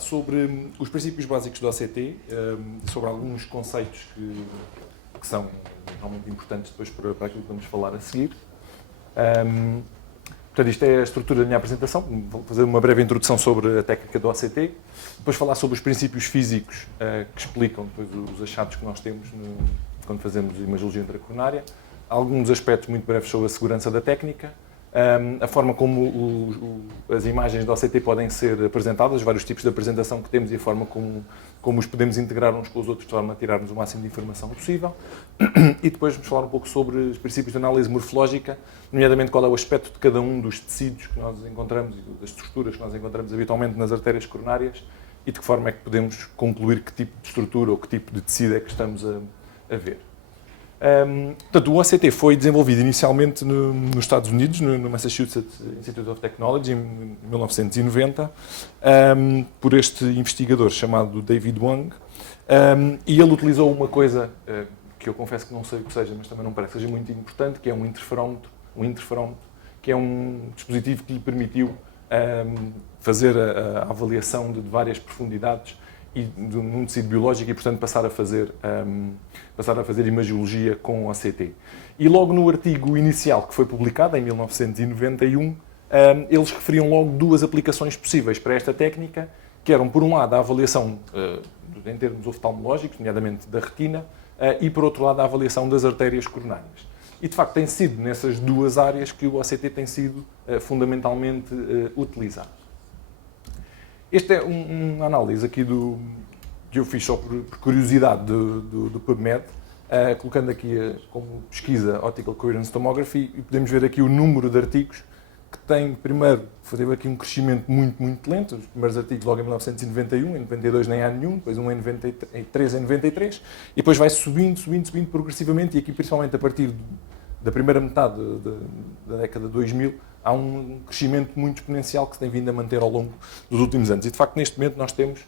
sobre os princípios básicos do ACT, sobre alguns conceitos que são realmente importantes depois para aquilo que vamos falar a seguir. Portanto, isto é a estrutura da minha apresentação. Vou fazer uma breve introdução sobre a técnica do ACT, depois falar sobre os princípios físicos que explicam depois os achados que nós temos quando fazemos imagiologia intracoronária, alguns aspectos muito breves sobre a segurança da técnica, a forma como as imagens do ACT podem ser apresentadas, vários tipos de apresentação que temos e a forma como os podemos integrar uns com os outros de forma a tirarmos o máximo de informação possível. E depois vamos falar um pouco sobre os princípios de análise morfológica, nomeadamente qual é o aspecto de cada um dos tecidos que nós encontramos e das estruturas que nós encontramos habitualmente nas artérias coronárias e de que forma é que podemos concluir que tipo de estrutura ou que tipo de tecido é que estamos a ver. Portanto, o ACT foi desenvolvido inicialmente nos Estados Unidos, no Massachusetts Institute of Technology, em 1990, por este investigador chamado David Wang, e ele utilizou uma coisa que eu confesso que não sei o que seja, mas também não parece que seja muito importante, que é um interferómetro, que é um dispositivo que lhe permitiu fazer a avaliação de várias profundidades e de um tecido biológico e, portanto, passar a fazer imagiologia com o ACT. E logo no artigo inicial que foi publicado, em 1991, eles referiam logo duas aplicações possíveis para esta técnica, que eram, por um lado, a avaliação em termos oftalmológicos, nomeadamente da retina, e, por outro lado, a avaliação das artérias coronárias. E, de facto, tem sido nessas duas áreas que o ACT tem sido fundamentalmente utilizado. Esta é uma análise aqui que eu fiz só por curiosidade do PubMed, colocando aqui como pesquisa Optical Coherence Tomography, e podemos ver aqui o número de artigos que tem, primeiro, teve aqui um crescimento muito, muito lento, os primeiros artigos logo em 1991, em 92 nem há nenhum, depois um em 93, em 93, e depois vai subindo progressivamente, e aqui principalmente a partir da primeira metade da década de 2000, há um crescimento muito exponencial que se tem vindo a manter ao longo dos últimos anos. E, de facto, neste momento nós temos,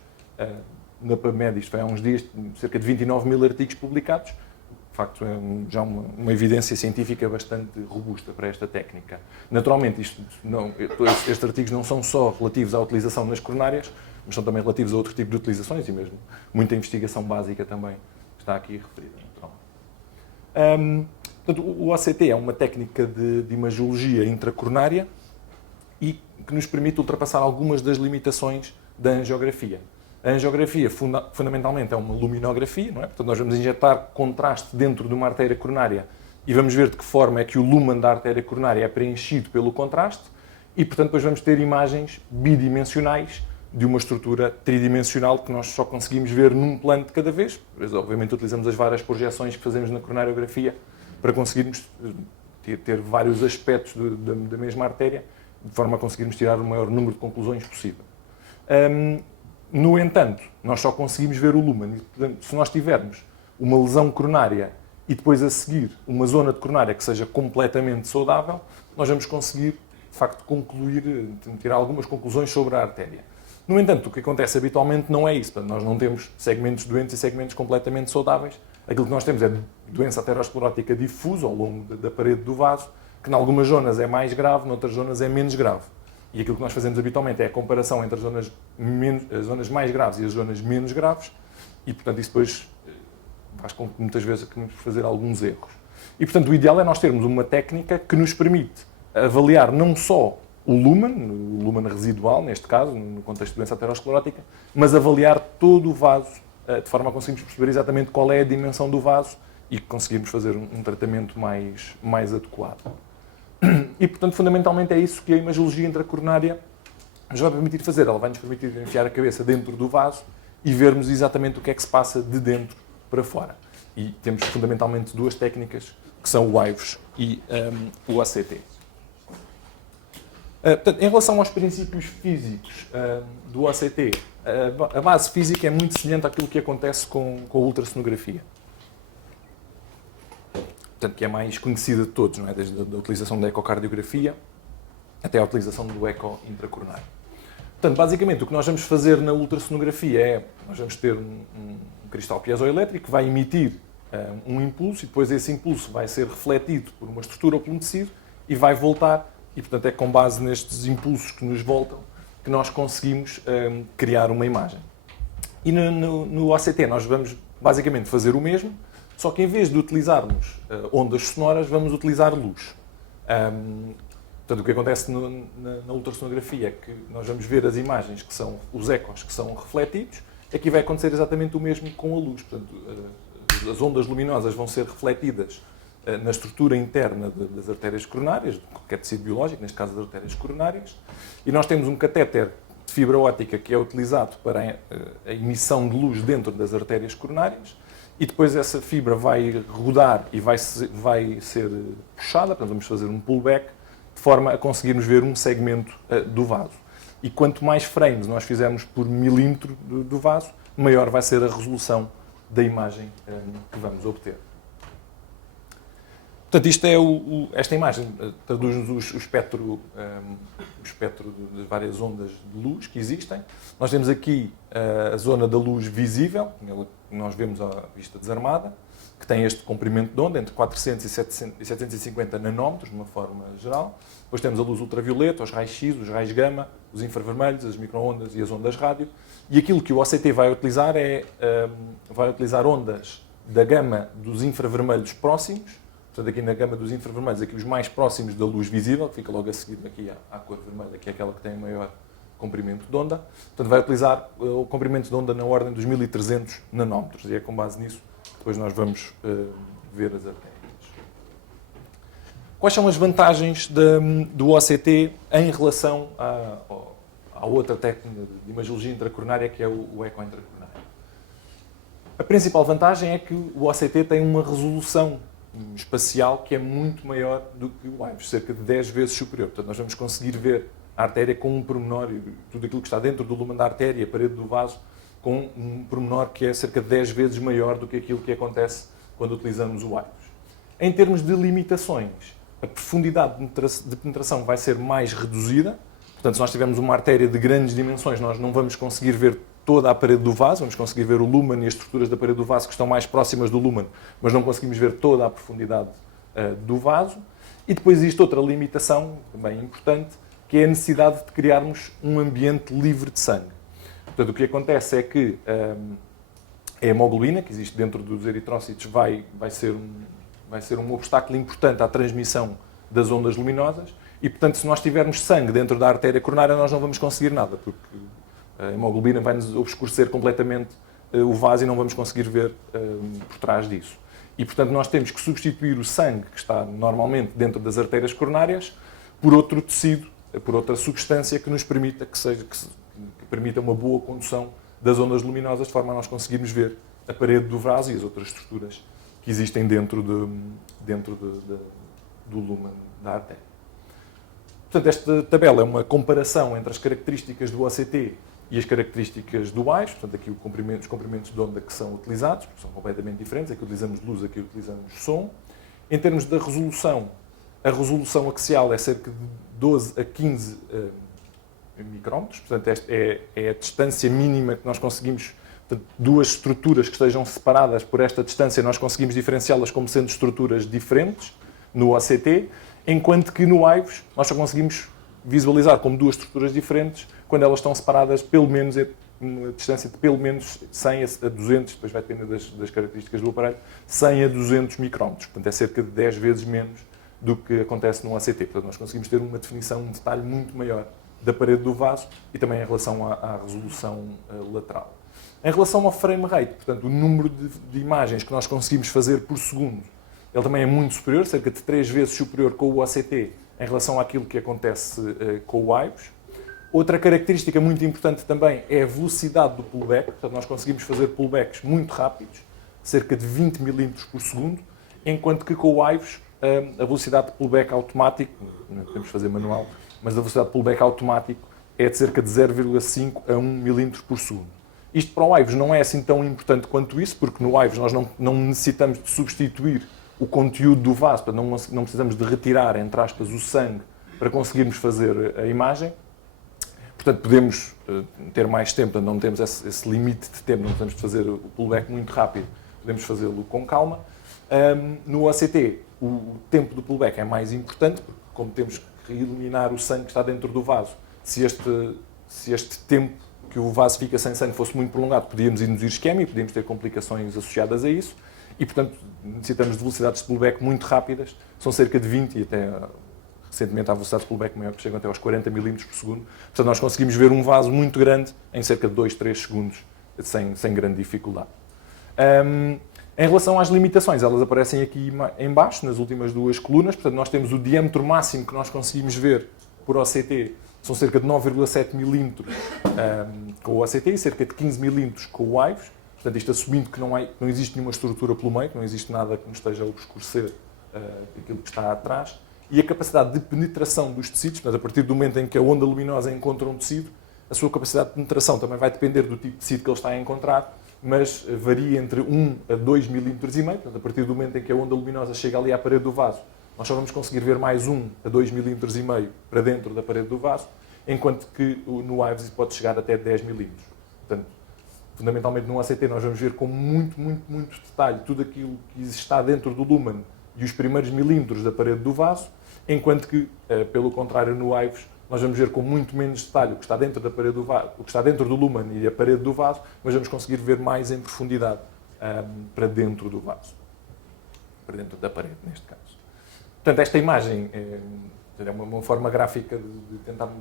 na PubMed, isto foi há uns dias, cerca de 29 mil artigos publicados. De facto, é já uma evidência científica bastante robusta para esta técnica. Naturalmente, estes artigos não são só relativos à utilização nas coronárias, mas são também relativos a outro tipo de utilizações e mesmo muita investigação básica também está aqui referida, naturalmente. Portanto, o ACT é uma técnica de imagiologia intracoronária e que nos permite ultrapassar algumas das limitações da angiografia. A angiografia, fundamentalmente, é uma luminografia, não é? Portanto, nós vamos injetar contraste dentro de uma artéria coronária e vamos ver de que forma é que o lumen da artéria coronária é preenchido pelo contraste e, portanto, depois vamos ter imagens bidimensionais de uma estrutura tridimensional que nós só conseguimos ver num plano de cada vez. Mas, obviamente, utilizamos as várias projeções que fazemos na coronariografia para conseguirmos ter vários aspectos da mesma artéria, de forma a conseguirmos tirar o maior número de conclusões possível. No entanto, nós só conseguimos ver o lumen. Se nós tivermos uma lesão coronária e depois a seguir uma zona de coronária que seja completamente saudável, nós vamos conseguir, de facto, tirar algumas conclusões sobre a artéria. No entanto, o que acontece habitualmente não é isso. Nós não temos segmentos doentes e segmentos completamente saudáveis. Aquilo que nós temos é doença aterosclerótica difusa ao longo da parede do vaso, que em algumas zonas é mais grave, noutras zonas é menos grave. E aquilo que nós fazemos habitualmente é a comparação entre as zonas mais graves e as zonas menos graves, e, portanto, isso depois faz com que muitas vezes acabemos por fazer alguns erros. E, portanto, o ideal é nós termos uma técnica que nos permite avaliar não só o lumen residual, neste caso, no contexto de doença aterosclerótica, mas avaliar todo o vaso, de forma a conseguirmos perceber exatamente qual é a dimensão do vaso e conseguirmos fazer um tratamento mais adequado. E, portanto, fundamentalmente é isso que a imagiologia intracoronária nos vai permitir fazer. Ela vai nos permitir enfiar a cabeça dentro do vaso e vermos exatamente o que é que se passa de dentro para fora. E temos fundamentalmente duas técnicas, que são o IVUS e o ACT. Portanto, em relação aos princípios físicos do ACT, a base física é muito semelhante àquilo que acontece com a ultrassonografia. Portanto, que é mais conhecida de todos, não é? Desde a utilização da ecocardiografia até a utilização do eco intracoronário. Portanto, basicamente, o que nós vamos fazer na ultrassonografia é, nós vamos ter um cristal piezoelétrico que vai emitir um impulso e depois esse impulso vai ser refletido por uma estrutura ou por um tecido e vai voltar. E, portanto, é com base nestes impulsos que nos voltam que nós conseguimos criar uma imagem. E no OCT nós vamos basicamente fazer o mesmo, só que em vez de utilizarmos ondas sonoras, vamos utilizar luz. Portanto, o que acontece na ultrassonografia é que nós vamos ver as imagens que são os ecos que são refletidos. Aqui vai acontecer exatamente o mesmo com a luz. Portanto, as ondas luminosas vão ser refletidas na estrutura interna das artérias coronárias, de qualquer tecido biológico, neste caso das artérias coronárias, e nós temos um catéter de fibra óptica que é utilizado para a emissão de luz dentro das artérias coronárias, e depois essa fibra vai rodar e vai ser puxada, portanto vamos fazer um pullback, de forma a conseguirmos ver um segmento do vaso. E quanto mais frames nós fizermos por milímetro do vaso, maior vai ser a resolução da imagem que vamos obter. Portanto, esta imagem traduz-nos o espectro de várias ondas de luz que existem. Nós temos aqui a zona da luz visível, que nós vemos à vista desarmada, que tem este comprimento de onda entre 400 e 750 nanómetros, de uma forma geral. Depois temos a luz ultravioleta, os raios-x, os raios gama, os infravermelhos, as microondas e as ondas rádio. E aquilo que o OCT vai utilizar vai utilizar ondas da gama dos infravermelhos próximos. Portanto, aqui na gama dos infravermelhos, aqui os mais próximos da luz visível, que fica logo a seguir aqui à cor vermelha, que é aquela que tem o maior comprimento de onda. Portanto, vai utilizar o comprimento de onda na ordem dos 1300 nanómetros. E é com base nisso que depois nós vamos ver as artérias. Quais são as vantagens do OCT em relação à outra técnica de imagiologia intracoronária, que é o eco intracoronário? A principal vantagem é que o OCT tem uma resolução espacial que é muito maior do que o IVUS, cerca de 10 vezes superior. Portanto, nós vamos conseguir ver a artéria com um pormenor, tudo aquilo que está dentro do lumen da artéria, a parede do vaso, com um pormenor que é cerca de 10 vezes maior do que aquilo que acontece quando utilizamos o IVUS. Em termos de limitações, a profundidade de penetração vai ser mais reduzida. Portanto, se nós tivermos uma artéria de grandes dimensões, nós não vamos conseguir ver toda a parede do vaso, vamos conseguir ver o lumen e as estruturas da parede do vaso que estão mais próximas do lumen, mas não conseguimos ver toda a profundidade do vaso. E depois existe outra limitação, também importante, que é a necessidade de criarmos um ambiente livre de sangue. Portanto, o que acontece é que a hemoglobina, que existe dentro dos eritrócitos, vai ser um obstáculo importante à transmissão das ondas luminosas e, portanto, se nós tivermos sangue dentro da artéria coronária, nós não vamos conseguir nada, porque a hemoglobina vai-nos obscurecer completamente o vaso e não vamos conseguir ver por trás disso. E, portanto, nós temos que substituir o sangue, que está normalmente dentro das artérias coronárias, por outro tecido, por outra substância que nos permita, que permita uma boa condução das ondas luminosas, de forma a nós conseguirmos ver a parede do vaso e as outras estruturas que existem dentro do lumen da artéria. Portanto, esta tabela é uma comparação entre as características do OCT e as características do IVUS, portanto, aqui os comprimentos de onda que são utilizados, porque são completamente diferentes, aqui utilizamos luz, aqui utilizamos som. Em termos da resolução, a resolução axial é cerca de 12 a 15 micrómetros, portanto, esta é a distância mínima que nós conseguimos. Portanto, duas estruturas que estejam separadas por esta distância, nós conseguimos diferenciá-las como sendo estruturas diferentes no OCT, enquanto que no IVUS nós só conseguimos visualizar como duas estruturas diferentes quando elas estão separadas pelo menos a distância de pelo menos 100 a 200, depois vai depender das características do aparelho, 100 a 200 micrómetros. Portanto, é cerca de 10 vezes menos do que acontece no OCT. Portanto, nós conseguimos ter uma definição, um detalhe muito maior da parede do vaso e também em relação à resolução lateral. Em relação ao frame rate, portanto, o número de imagens que nós conseguimos fazer por segundo, ele também é muito superior, cerca de 3 vezes superior com o OCT em relação àquilo que acontece com o IVUS. Outra característica muito importante também é a velocidade do pullback, portanto, nós conseguimos fazer pullbacks muito rápidos, cerca de 20 milímetros por segundo, enquanto que com o IVUS a velocidade de pullback automático, não podemos fazer manual, mas a velocidade de pullback automático é de cerca de 0,5 a 1 milímetro por segundo. Isto para o IVUS não é assim tão importante quanto isso, porque no IVUS nós não necessitamos de substituir o conteúdo do vaso, não precisamos de retirar, entre aspas, o sangue para conseguirmos fazer a imagem. Portanto, podemos ter mais tempo, não temos esse limite de tempo, não precisamos de fazer o pullback muito rápido, podemos fazê-lo com calma. No OCT, o tempo do pullback é mais importante, porque como temos que eliminar o sangue que está dentro do vaso, se se este tempo que o vaso fica sem sangue fosse muito prolongado, podíamos induzir isquemia e podíamos ter complicações associadas a isso. E, portanto, necessitamos de velocidades de pullback muito rápidas, são cerca de 20 e até recentemente há velocidades de pullback maior que chegam até aos 40 milímetros por segundo. Portanto, nós conseguimos ver um vaso muito grande em cerca de 2, 3 segundos, sem grande dificuldade. Em relação às limitações, elas aparecem aqui em baixo, nas últimas duas colunas. Portanto, nós temos o diâmetro máximo que nós conseguimos ver por OCT, são cerca de 9,7 milímetros com o OCT e cerca de 15 milímetros com o IVES. Portanto, isto assumindo que não existe nenhuma estrutura pelo meio, que não existe nada que nos esteja a obscurecer aquilo que está atrás. E a capacidade de penetração dos tecidos, portanto, a partir do momento em que a onda luminosa encontra um tecido, a sua capacidade de penetração também vai depender do tipo de tecido que ele está a encontrar, mas varia entre 1 a 2 milímetros e meio. Portanto, a partir do momento em que a onda luminosa chega ali à parede do vaso, nós só vamos conseguir ver mais 1 a 2 milímetros e meio para dentro da parede do vaso, enquanto que no IVES pode chegar até 10 milímetros. Portanto, fundamentalmente no ACT nós vamos ver com muito detalhe tudo aquilo que está dentro do lumen e os primeiros milímetros da parede do vaso, enquanto que, pelo contrário, no IVES nós vamos ver com muito menos detalhe o que está dentro da parede do vaso, o que está dentro do lumen e a parede do vaso, mas vamos conseguir ver mais em profundidade para dentro do vaso, para dentro da parede, neste caso. Portanto, esta imagem é uma forma gráfica de tentar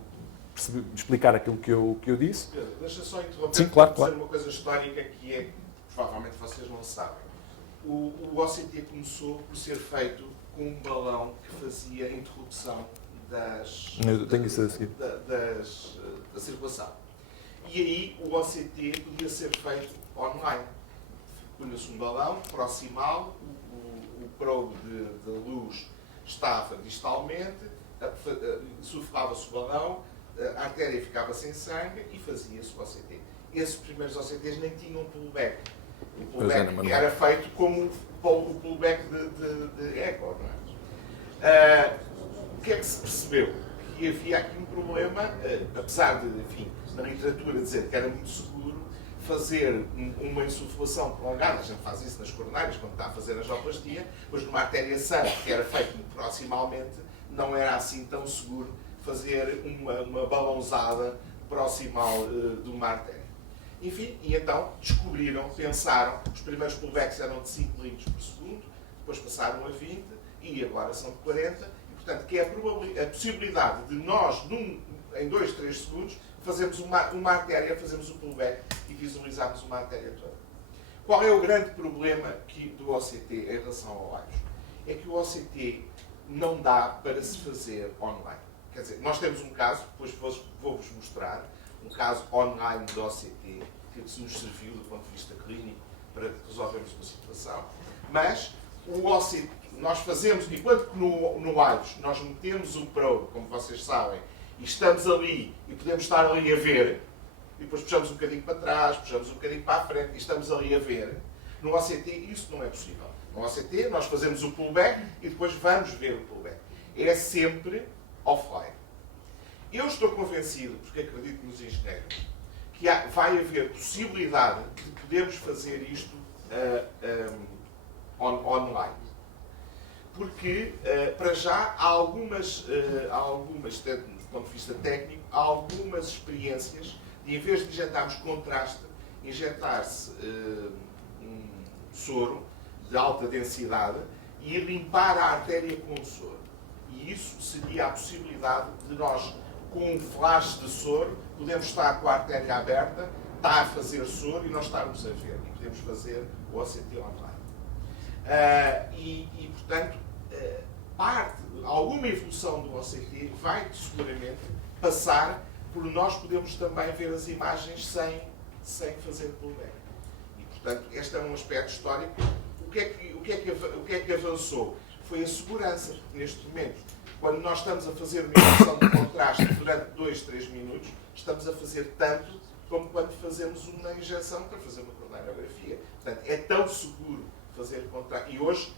explicar aquilo que eu disse. Deixa só interromper. Sim, claro. Dizer uma coisa histórica que provavelmente vocês não sabem. O OCT começou por ser feito com um balão que fazia a interrupção da circulação. E aí o OCT podia ser feito online. Punha-se um balão proximal, o probe de luz estava distalmente, sufocava-se o balão, a artéria ficava sem sangue e fazia-se o OCT. Esses primeiros OCTs nem tinham pullback. O pullback era feito como o pullback de eco. Não é? O que é que se percebeu? Que havia aqui um problema, apesar de, enfim, na literatura dizer que era muito seguro fazer uma insuflação prolongada, a gente faz isso nas coronárias quando está a fazer a angioplastia, mas numa artéria sã, que era feito proximalmente, não era assim tão seguro fazer uma balãozada proximal de uma artéria. Enfim, e então descobriram, pensaram, os primeiros pullbacks eram de 5 litros por segundo, depois passaram a 20 e agora são de 40, e portanto que é a possibilidade de nós, em 2, 3 segundos, fazermos uma artéria, fazermos o pullback e visualizarmos uma artéria toda. Qual é o grande problema do OCT em relação ao IVES? É que o OCT não dá para se fazer online. Quer dizer, nós temos um caso, depois vou-vos mostrar, um caso online do OCT, que nos serviu do ponto de vista clínico para resolvermos uma situação, mas o OCT, nós fazemos, enquanto que no IVES nós metemos um probe, como vocês sabem, e estamos ali, e podemos estar ali a ver, e depois puxamos um bocadinho para trás, puxamos um bocadinho para a frente, e estamos ali a ver, no OCT isso não é possível. No OCT nós fazemos o pullback e depois vamos ver o pullback. É sempre offline. Eu estou convencido, porque acredito nos engenheiros, que vai haver possibilidade de podermos fazer isto online. Porque, para já, há algumas, do ponto de vista técnico, há algumas experiências de, em vez de injetarmos contraste, injetar-se um soro de alta densidade e limpar a artéria com o soro. E isso seria a possibilidade de nós, com um flash de soro, podemos estar com a artéria aberta, está a fazer soro e nós estarmos a ver. E podemos fazer o OCT online. Portanto, alguma evolução do OCT vai seguramente passar por nós podermos também ver as imagens sem fazer pullback. E, portanto, este é um aspecto histórico. O que é que avançou? Foi a segurança. Neste momento, quando nós estamos a fazer uma injeção de contraste durante 2, 3 minutos, estamos a fazer tanto como quando fazemos uma injeção para fazer uma coronariografia. Portanto, é tão seguro fazer contraste. E hoje,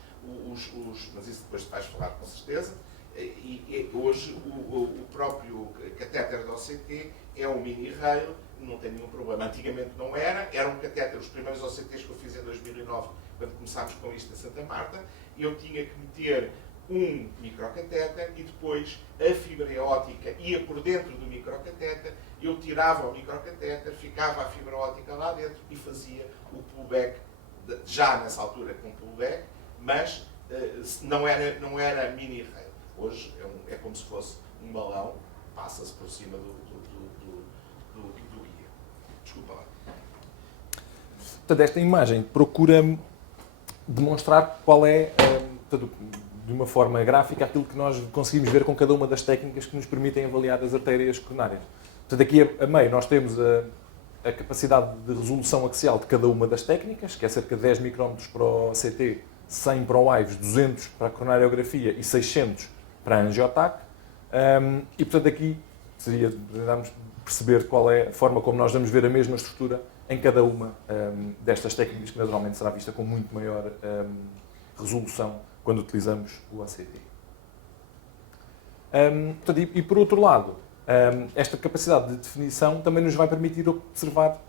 mas isso depois vais falar com certeza, hoje o próprio catéter do OCT é um mini rail, não tem nenhum problema. Antigamente não era um catéter, os primeiros OCTs que eu fiz em 2009, quando começámos com isto em Santa Marta, eu tinha que meter um microcatéter e depois a fibra óptica ia por dentro do microcatéter, eu tirava o microcatéter, ficava a fibra óptica lá dentro e fazia o pullback, já nessa altura com pullback, mas não era mini rail. Hoje é como se fosse um balão, passa-se por cima do guia. Desculpa lá. Portanto, esta imagem procura demonstrar qual é, de uma forma gráfica, aquilo que nós conseguimos ver com cada uma das técnicas que nos permitem avaliar as artérias coronárias. Portanto, aqui a meio nós temos a capacidade de resolução axial de cada uma das técnicas, que é cerca de 10 micrómetros para o CT, 100 para o IVES, 200 para a coronariografia e 600 para a angiotac. E, portanto, aqui seria, vamos perceber qual é a forma como nós vamos ver a mesma estrutura em cada uma destas técnicas, que naturalmente será vista com muito maior resolução quando utilizamos o ACT. E por outro lado, esta capacidade de definição também nos vai permitir observar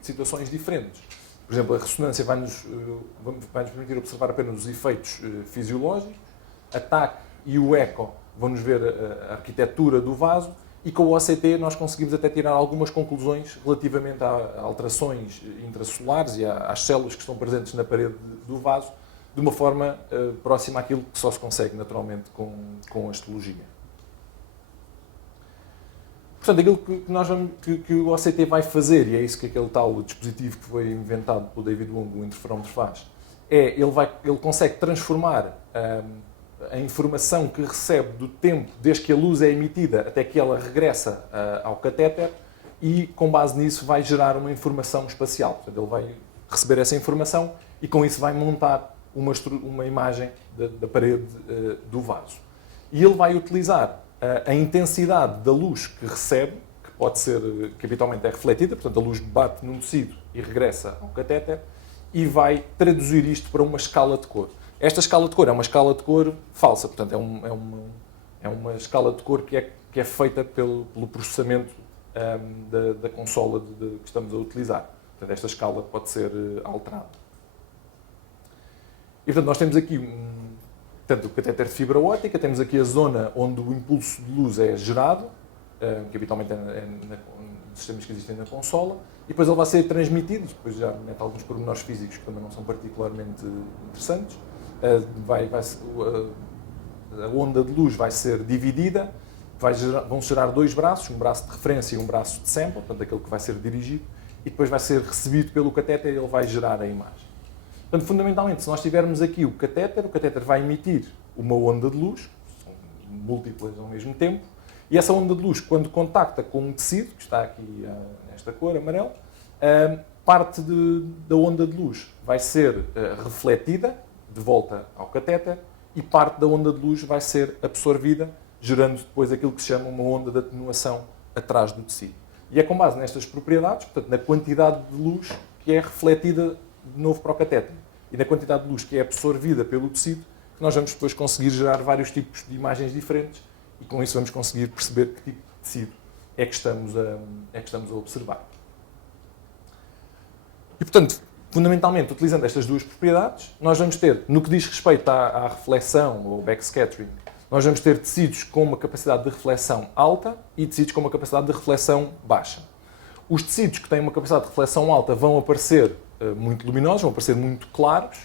situações diferentes. Por exemplo, a ressonância vai-nos permitir observar apenas os efeitos fisiológicos, a TAC e o eco vão-nos ver a arquitetura do vaso, e com o OCT nós conseguimos até tirar algumas conclusões relativamente a alterações intracelares e às células que estão presentes na parede do vaso, de uma forma próxima àquilo que só se consegue naturalmente com a histologia. Portanto, aquilo que o OCT vai fazer, e é isso que aquele tal dispositivo que foi inventado pelo David Wong, o interferómetro, faz, ele consegue transformar a informação que recebe do tempo desde que a luz é emitida até que ela regressa ao catéter, e com base nisso vai gerar uma informação espacial. Portanto, ele vai receber essa informação e com isso vai montar uma imagem da parede do vaso. E ele vai utilizar a intensidade da luz que recebe, que habitualmente é refletida, portanto a luz bate num tecido e regressa ao catéter, e vai traduzir isto para uma escala de cor. Esta escala de cor é uma escala de cor falsa, portanto é uma escala de cor que é feita pelo processamento da consola que estamos a utilizar. Portanto, esta escala pode ser alterada. E portanto nós temos aqui o catéter de fibra óptica, temos aqui a zona onde o impulso de luz é gerado, que habitualmente é nos sistemas que existem na consola, e depois ele vai ser transmitido, depois já mete alguns pormenores físicos que também não são particularmente interessantes. A onda de luz vai ser dividida, vão gerar dois braços, um braço de referência e um braço de sample, portanto aquele que vai ser dirigido, e depois vai ser recebido pelo catéter e ele vai gerar a imagem. Portanto, fundamentalmente, se nós tivermos aqui o catéter vai emitir uma onda de luz, são múltiplas ao mesmo tempo, e essa onda de luz, quando contacta com um tecido, que está aqui nesta cor, amarelo, parte da onda de luz vai ser refletida de volta ao catéter, e parte da onda de luz vai ser absorvida, gerando depois aquilo que se chama uma onda de atenuação atrás do tecido. E é com base nestas propriedades, portanto, na quantidade de luz que é refletida de novo para o catéter e na quantidade de luz que é absorvida pelo tecido, que nós vamos depois conseguir gerar vários tipos de imagens diferentes, e com isso vamos conseguir perceber que tipo de tecido é que estamos a observar. E, portanto, fundamentalmente, utilizando estas duas propriedades, nós vamos ter, no que diz respeito à reflexão ou backscattering, nós vamos ter tecidos com uma capacidade de reflexão alta e tecidos com uma capacidade de reflexão baixa. Os tecidos que têm uma capacidade de reflexão alta vão aparecer muito luminosos, vão aparecer muito claros,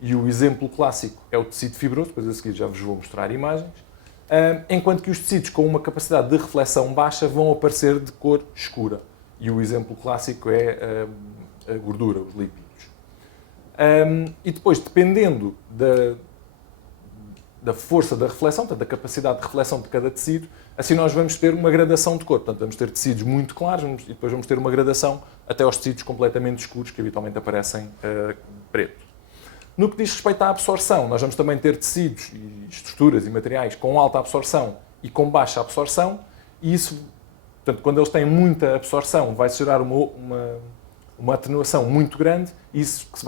e o exemplo clássico é o tecido fibroso, depois a seguir já vos vou mostrar imagens, enquanto que os tecidos com uma capacidade de reflexão baixa vão aparecer de cor escura, e o exemplo clássico é a gordura, os lípidos. E depois, dependendo da força da reflexão, portanto, da capacidade de reflexão de cada tecido, assim nós vamos ter uma gradação de cor. Portanto, vamos ter tecidos muito claros e depois vamos ter uma gradação até aos tecidos completamente escuros, que habitualmente aparecem preto. No que diz respeito à absorção, nós vamos também ter tecidos e estruturas e materiais com alta absorção e com baixa absorção, e isso, portanto, quando eles têm muita absorção, vai gerar uma atenuação muito grande, e isso que se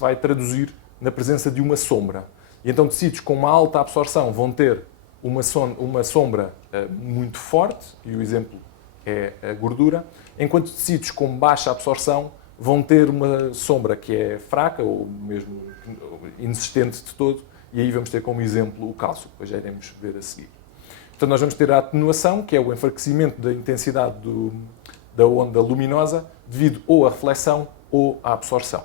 vai traduzir na presença de uma sombra. E então tecidos com uma alta absorção vão ter uma sombra muito forte, e o exemplo é a gordura, enquanto tecidos com baixa absorção vão ter uma sombra que é fraca, ou mesmo inexistente de todo, e aí vamos ter como exemplo o cálcio, que depois já iremos ver a seguir. Portanto, nós vamos ter a atenuação, que é o enfraquecimento da intensidade da onda luminosa devido ou à reflexão ou à absorção.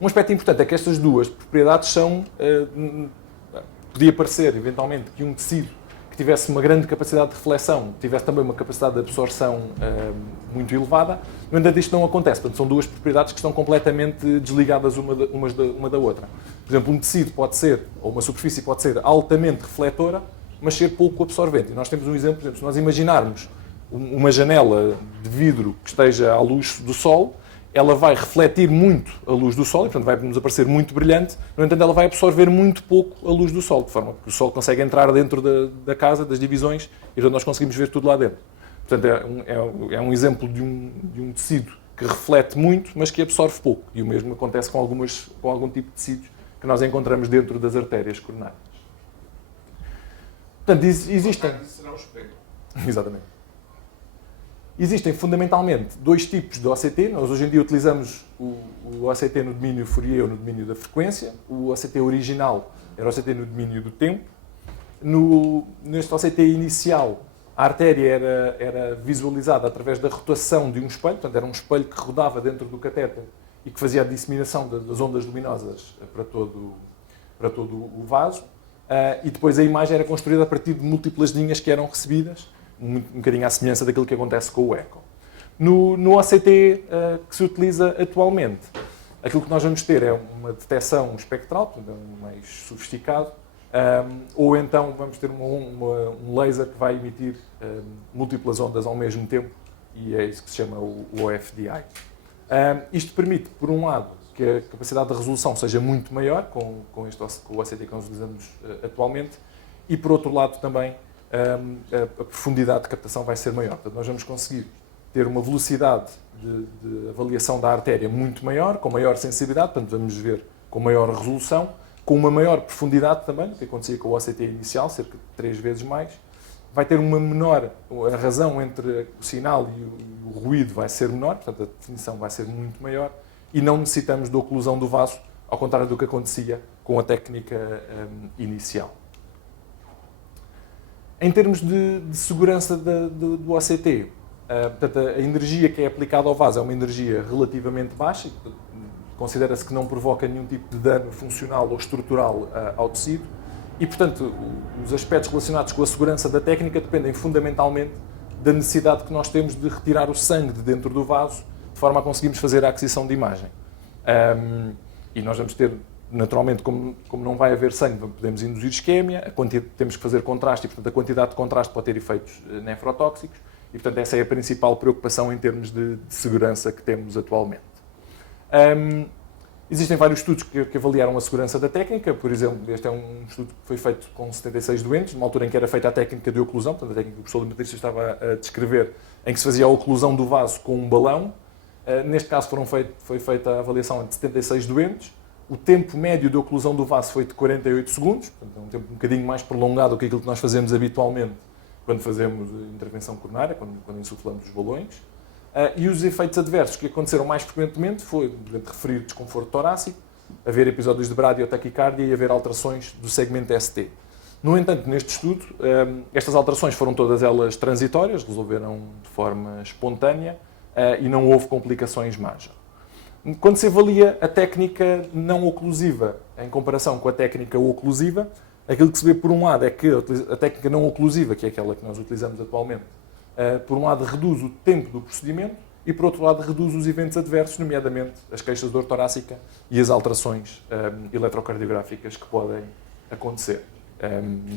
Um aspecto importante é que estas duas propriedades são... podia parecer, eventualmente, que um tecido que tivesse uma grande capacidade de reflexão, tivesse também uma capacidade de absorção muito elevada. No entanto, isto não acontece. Portanto, são duas propriedades que estão completamente desligadas uma da outra. Por exemplo, um tecido pode ser, ou uma superfície pode ser altamente refletora, mas ser pouco absorvente. E nós temos um exemplo, por exemplo, se nós imaginarmos uma janela de vidro que esteja à luz do sol, ela vai refletir muito a luz do sol, e portanto vai nos aparecer muito brilhante, no entanto ela vai absorver muito pouco a luz do sol, de forma que o sol consegue entrar dentro da casa, das divisões, e portanto nós conseguimos ver tudo lá dentro. Portanto é um exemplo de um tecido que reflete muito, mas que absorve pouco, e o mesmo acontece com algum tipo de tecidos que nós encontramos dentro das artérias coronárias. Portanto, existem... Será o espelho. Exatamente. Existem fundamentalmente dois tipos de OCT. Nós hoje em dia utilizamos o OCT no domínio Fourier ou no domínio da frequência. O OCT original era o OCT no domínio do tempo. Neste OCT inicial, a artéria era visualizada através da rotação de um espelho, portanto era um espelho que rodava dentro do catéter e que fazia a disseminação das ondas luminosas para todo o vaso. E depois a imagem era construída a partir de múltiplas linhas que eram recebidas, um bocadinho à semelhança daquilo que acontece com o eco. No OCT que se utiliza atualmente, aquilo que nós vamos ter é uma detecção espectral, portanto, mais sofisticado, ou então vamos ter um laser que vai emitir múltiplas ondas ao mesmo tempo, e é isso que se chama o OFDI. Isto permite, por um lado, que a capacidade de resolução seja muito maior com o OCT que nós utilizamos atualmente, e por outro lado também a profundidade de captação vai ser maior. Portanto, nós vamos conseguir ter uma velocidade de avaliação da artéria muito maior, com maior sensibilidade, portanto vamos ver com maior resolução, com uma maior profundidade também, o que acontecia com o OCT inicial, cerca de 3 vezes mais. Vai ter uma menor, a razão entre o sinal e o ruído vai ser menor, portanto a definição vai ser muito maior, e não necessitamos de oclusão do vaso, ao contrário do que acontecia com a técnica inicial. Em termos de segurança do OCT, portanto, a energia que é aplicada ao vaso é uma energia relativamente baixa, considera-se que não provoca nenhum tipo de dano funcional ou estrutural ao tecido, e, portanto, os aspectos relacionados com a segurança da técnica dependem fundamentalmente da necessidade que nós temos de retirar o sangue de dentro do vaso, de forma a conseguirmos fazer a aquisição de imagem. E nós vamos ter, naturalmente, como não vai haver sangue, podemos induzir isquémia, temos que fazer contraste, e, portanto, a quantidade de contraste pode ter efeitos nefrotóxicos, e, portanto, essa é a principal preocupação em termos de segurança que temos atualmente. Existem vários estudos que avaliaram a segurança da técnica. Por exemplo, este é um estudo que foi feito com 76 doentes, numa altura em que era feita a técnica de oclusão, portanto, a técnica que o professor Limatrista estava a descrever, em que se fazia a oclusão do vaso com um balão. Neste caso foi feita a avaliação de 76 doentes. O tempo médio de oclusão do vaso foi de 48 segundos, portanto, é um tempo um bocadinho mais prolongado do que aquilo que nós fazemos habitualmente quando fazemos intervenção coronária, quando insuflamos os balões. E os efeitos adversos que aconteceram mais frequentemente foi referir desconforto torácico, haver episódios de bradiotaquicardia e haver alterações do segmento ST. No entanto, neste estudo, estas alterações foram todas elas transitórias, resolveram de forma espontânea e não houve complicações major. Quando se avalia a técnica não oclusiva em comparação com a técnica oclusiva, aquilo que se vê por um lado é que a técnica não oclusiva, que é aquela que nós utilizamos atualmente, por um lado reduz o tempo do procedimento e por outro lado reduz os eventos adversos, nomeadamente as queixas de dor torácica e as alterações eletrocardiográficas que podem acontecer.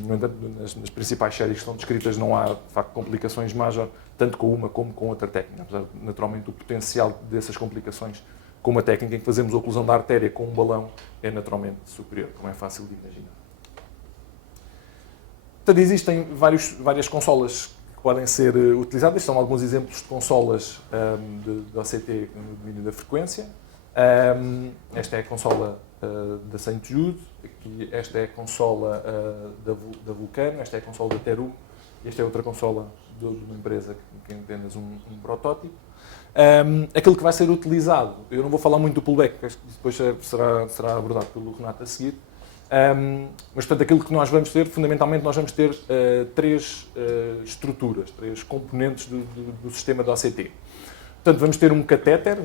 No entanto, nas principais séries que estão descritas não há, de facto, complicações major, tanto com uma como com outra técnica. Apesar de, naturalmente, o potencial dessas complicações com uma técnica em que fazemos a oclusão da artéria com um balão é naturalmente superior, como é fácil de imaginar. Portanto, existem várias consolas que podem ser utilizadas. São alguns exemplos de consolas de OCT no domínio da frequência. Esta é a consola da St. Jude, esta é a consola da Vulcano, esta é a consola da Terum, e esta é outra consola de uma empresa que é apenas um protótipo. Aquilo que vai ser utilizado, eu não vou falar muito do pullback, que depois será abordado pelo Renato a seguir, Mas, portanto, aquilo que nós vamos ter, fundamentalmente, nós vamos ter três estruturas, três componentes do sistema do OCT. Portanto, vamos ter um catéter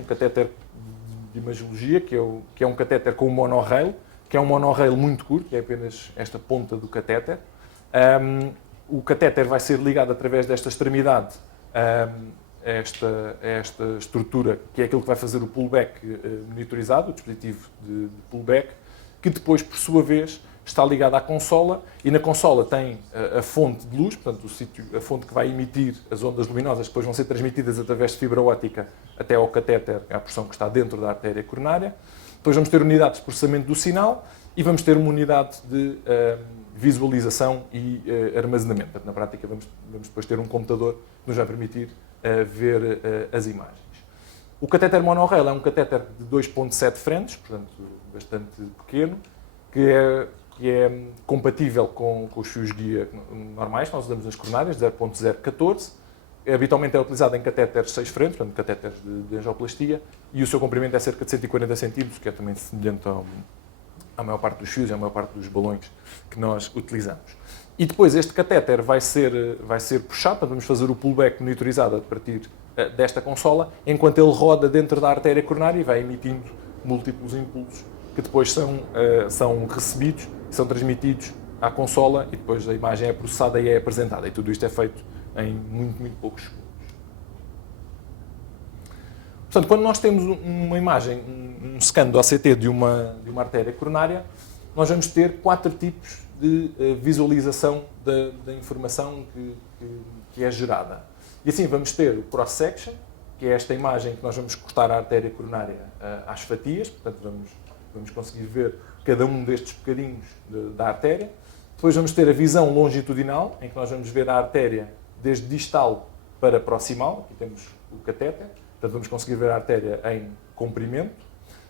de imagiologia, que é um catéter com um monorail, que é um monorail muito curto, que é apenas esta ponta do catéter. O catéter vai ser ligado através desta extremidade a esta estrutura, que é aquilo que vai fazer o pullback monitorizado, o dispositivo de pullback, que depois, por sua vez, está ligado à consola, e na consola tem a fonte de luz, portanto, a fonte que vai emitir as ondas luminosas, que depois vão ser transmitidas através de fibra óptica até ao catéter, à porção que está dentro da artéria coronária. Depois vamos ter unidades de processamento do sinal e vamos ter uma unidade de visualização e armazenamento. Portanto, na prática, vamos depois ter um computador que nos vai permitir ver as imagens. O catéter monorail é um catéter de 2,7 frentes, portanto, bastante pequeno, que é compatível com os fios guia normais que nós usamos nas coronárias, 0.014. Habitualmente é utilizado em catéteres 6 frentes, portanto, catéteres de angioplastia, e o seu comprimento é cerca de 140 cm, que é também semelhante à maior parte dos fios e à maior parte dos balões que nós utilizamos. E depois este catéter vai ser puxado, portanto, vamos fazer o pullback monitorizado a partir desta consola, enquanto ele roda dentro da artéria coronária e vai emitindo múltiplos impulsos que depois são recebidos, são transmitidos à consola e depois a imagem é processada e é apresentada. E tudo isto é feito em muito poucos segundos. Portanto, quando nós temos uma imagem, um scan do OCT de uma artéria coronária, nós vamos ter 4 tipos de visualização da informação que é gerada. E assim vamos ter o cross-section, que é esta imagem que nós vamos cortar a artéria coronária às fatias, portanto vamos conseguir ver cada um destes bocadinhos da artéria. Depois vamos ter a visão longitudinal, em que nós vamos ver a artéria desde distal para proximal, aqui temos o catéter, portanto vamos conseguir ver a artéria em comprimento.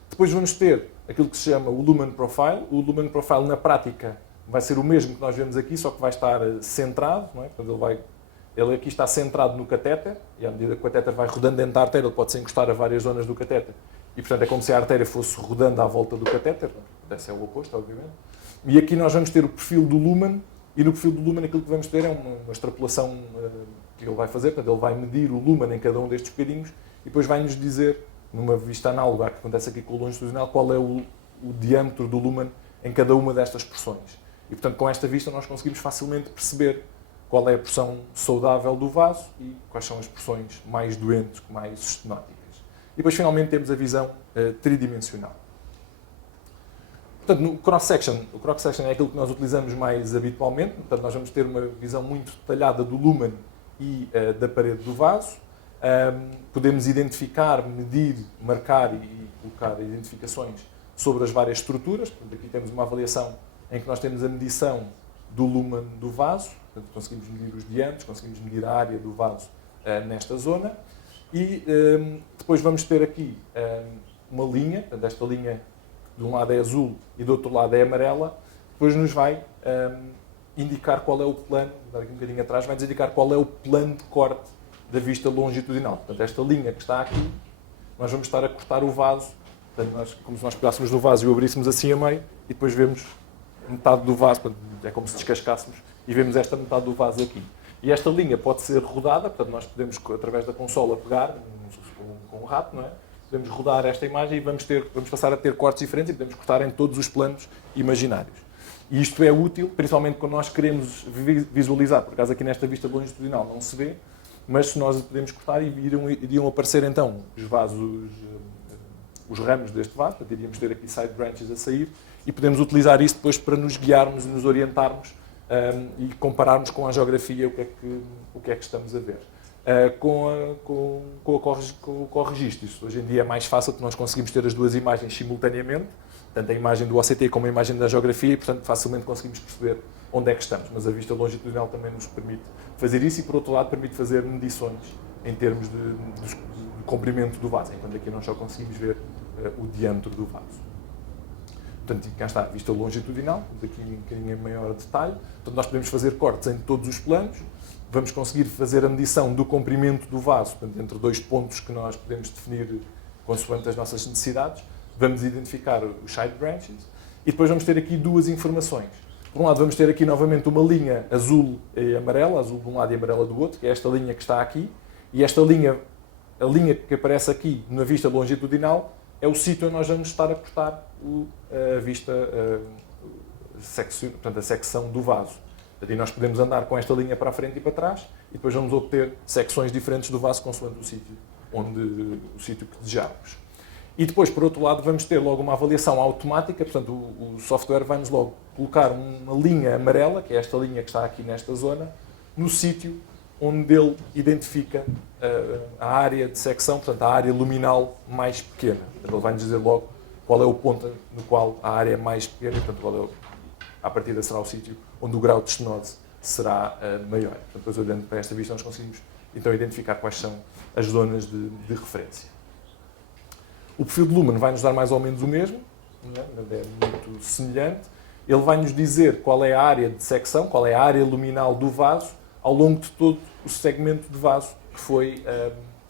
Depois vamos ter aquilo que se chama o lumen profile. O lumen profile, na prática, vai ser o mesmo que nós vemos aqui, só que vai estar centrado, não é? Portanto, ele aqui está centrado no catéter, e à medida que o catéter vai rodando dentro da artéria, ele pode-se encostar a várias zonas do catéter. E, portanto, é como se a artéria fosse rodando à volta do catéter. Esse é o oposto, obviamente. E aqui nós vamos ter o perfil do lumen, e no perfil do lumen aquilo que vamos ter é uma extrapolação que ele vai fazer. Portanto, ele vai medir o lumen em cada um destes bocadinhos e depois vai-nos dizer, numa vista análoga que acontece aqui com o longitudinal, qual é o diâmetro do lumen em cada uma destas porções. E, portanto, com esta vista nós conseguimos facilmente perceber qual é a porção saudável do vaso e quais são as porções mais doentes, mais estenóticas. E depois, finalmente, temos a visão tridimensional. Portanto, no cross-section, o cross-section é aquilo que nós utilizamos mais habitualmente. Portanto, nós vamos ter uma visão muito detalhada do lumen e da parede do vaso. Podemos identificar, medir, marcar e colocar identificações sobre as várias estruturas. Portanto, aqui temos uma avaliação em que nós temos a medição do lumen do vaso. Portanto, conseguimos medir os diâmetros, conseguimos medir a área do vaso nesta zona. E depois vamos ter aqui uma linha, portanto, esta linha de um lado é azul e do outro lado é amarela, depois nos vai indicar qual é o plano, vou dar aqui um bocadinho atrás, vai-nos indicar qual é o plano de corte da vista longitudinal. Portanto, esta linha que está aqui, nós vamos estar a cortar o vaso, portanto, como se nós pegássemos no vaso e o abríssemos assim a meio, e depois vemos metade do vaso, portanto, é como se descascássemos, e vemos esta metade do vaso aqui. E esta linha pode ser rodada, portanto, nós podemos, através da consola, pegar com um rato, não é? Podemos rodar esta imagem e vamos passar a ter cortes diferentes e podemos cortar em todos os planos imaginários. E isto é útil, principalmente quando nós queremos visualizar, por acaso aqui nesta vista longitudinal não se vê, mas se nós podemos cortar iriam aparecer então os vasos, os ramos deste vaso, portanto, iríamos ter aqui side branches a sair e podemos utilizar isso depois para nos guiarmos e nos orientarmos e compararmos com a geografia o que é que estamos a ver. Com o corregistro. Isso hoje em dia é mais fácil porque nós conseguimos ter as duas imagens simultaneamente, tanto a imagem do OCT como a imagem da geografia, e portanto facilmente conseguimos perceber onde é que estamos. Mas a vista longitudinal também nos permite fazer isso e, por outro lado, permite fazer medições em termos de comprimento do vaso, enquanto aqui nós só conseguimos ver o diâmetro do vaso. Portanto, cá está a vista longitudinal, daqui um bocadinho em maior detalhe. Portanto, nós podemos fazer cortes em todos os planos, vamos conseguir fazer a medição do comprimento do vaso, portanto, entre dois pontos que nós podemos definir consoante as nossas necessidades, vamos identificar os side branches E depois vamos ter aqui duas informações. Por um lado, vamos ter aqui novamente uma linha azul e amarela, azul de um lado e amarela do outro, que é esta linha que está aqui. E esta linha, a linha que aparece aqui na vista longitudinal, é o sítio onde nós vamos estar a cortar a vista, portanto, a secção do vaso. E nós podemos andar com esta linha para a frente e para trás e depois vamos obter secções diferentes do vaso consoante o sítio que desejarmos. E depois, por outro lado, vamos ter logo uma avaliação automática, portanto, o software vai-nos logo colocar uma linha amarela, que é esta linha que está aqui nesta zona, no sítio onde ele identifica a área de secção, portanto, a área luminal mais pequena. Ele vai-nos dizer logo qual é o ponto no qual a área é mais pequena e, portanto, qual é à partida será o sítio onde o grau de estenose será maior. Portanto, depois, olhando para esta vista, nós conseguimos então identificar quais são as zonas de referência. O perfil de Luhmann vai nos dar mais ou menos o mesmo, é muito semelhante. Ele vai nos dizer qual é a área de secção, qual é a área luminal do vaso, ao longo de todo o segmento de vaso que foi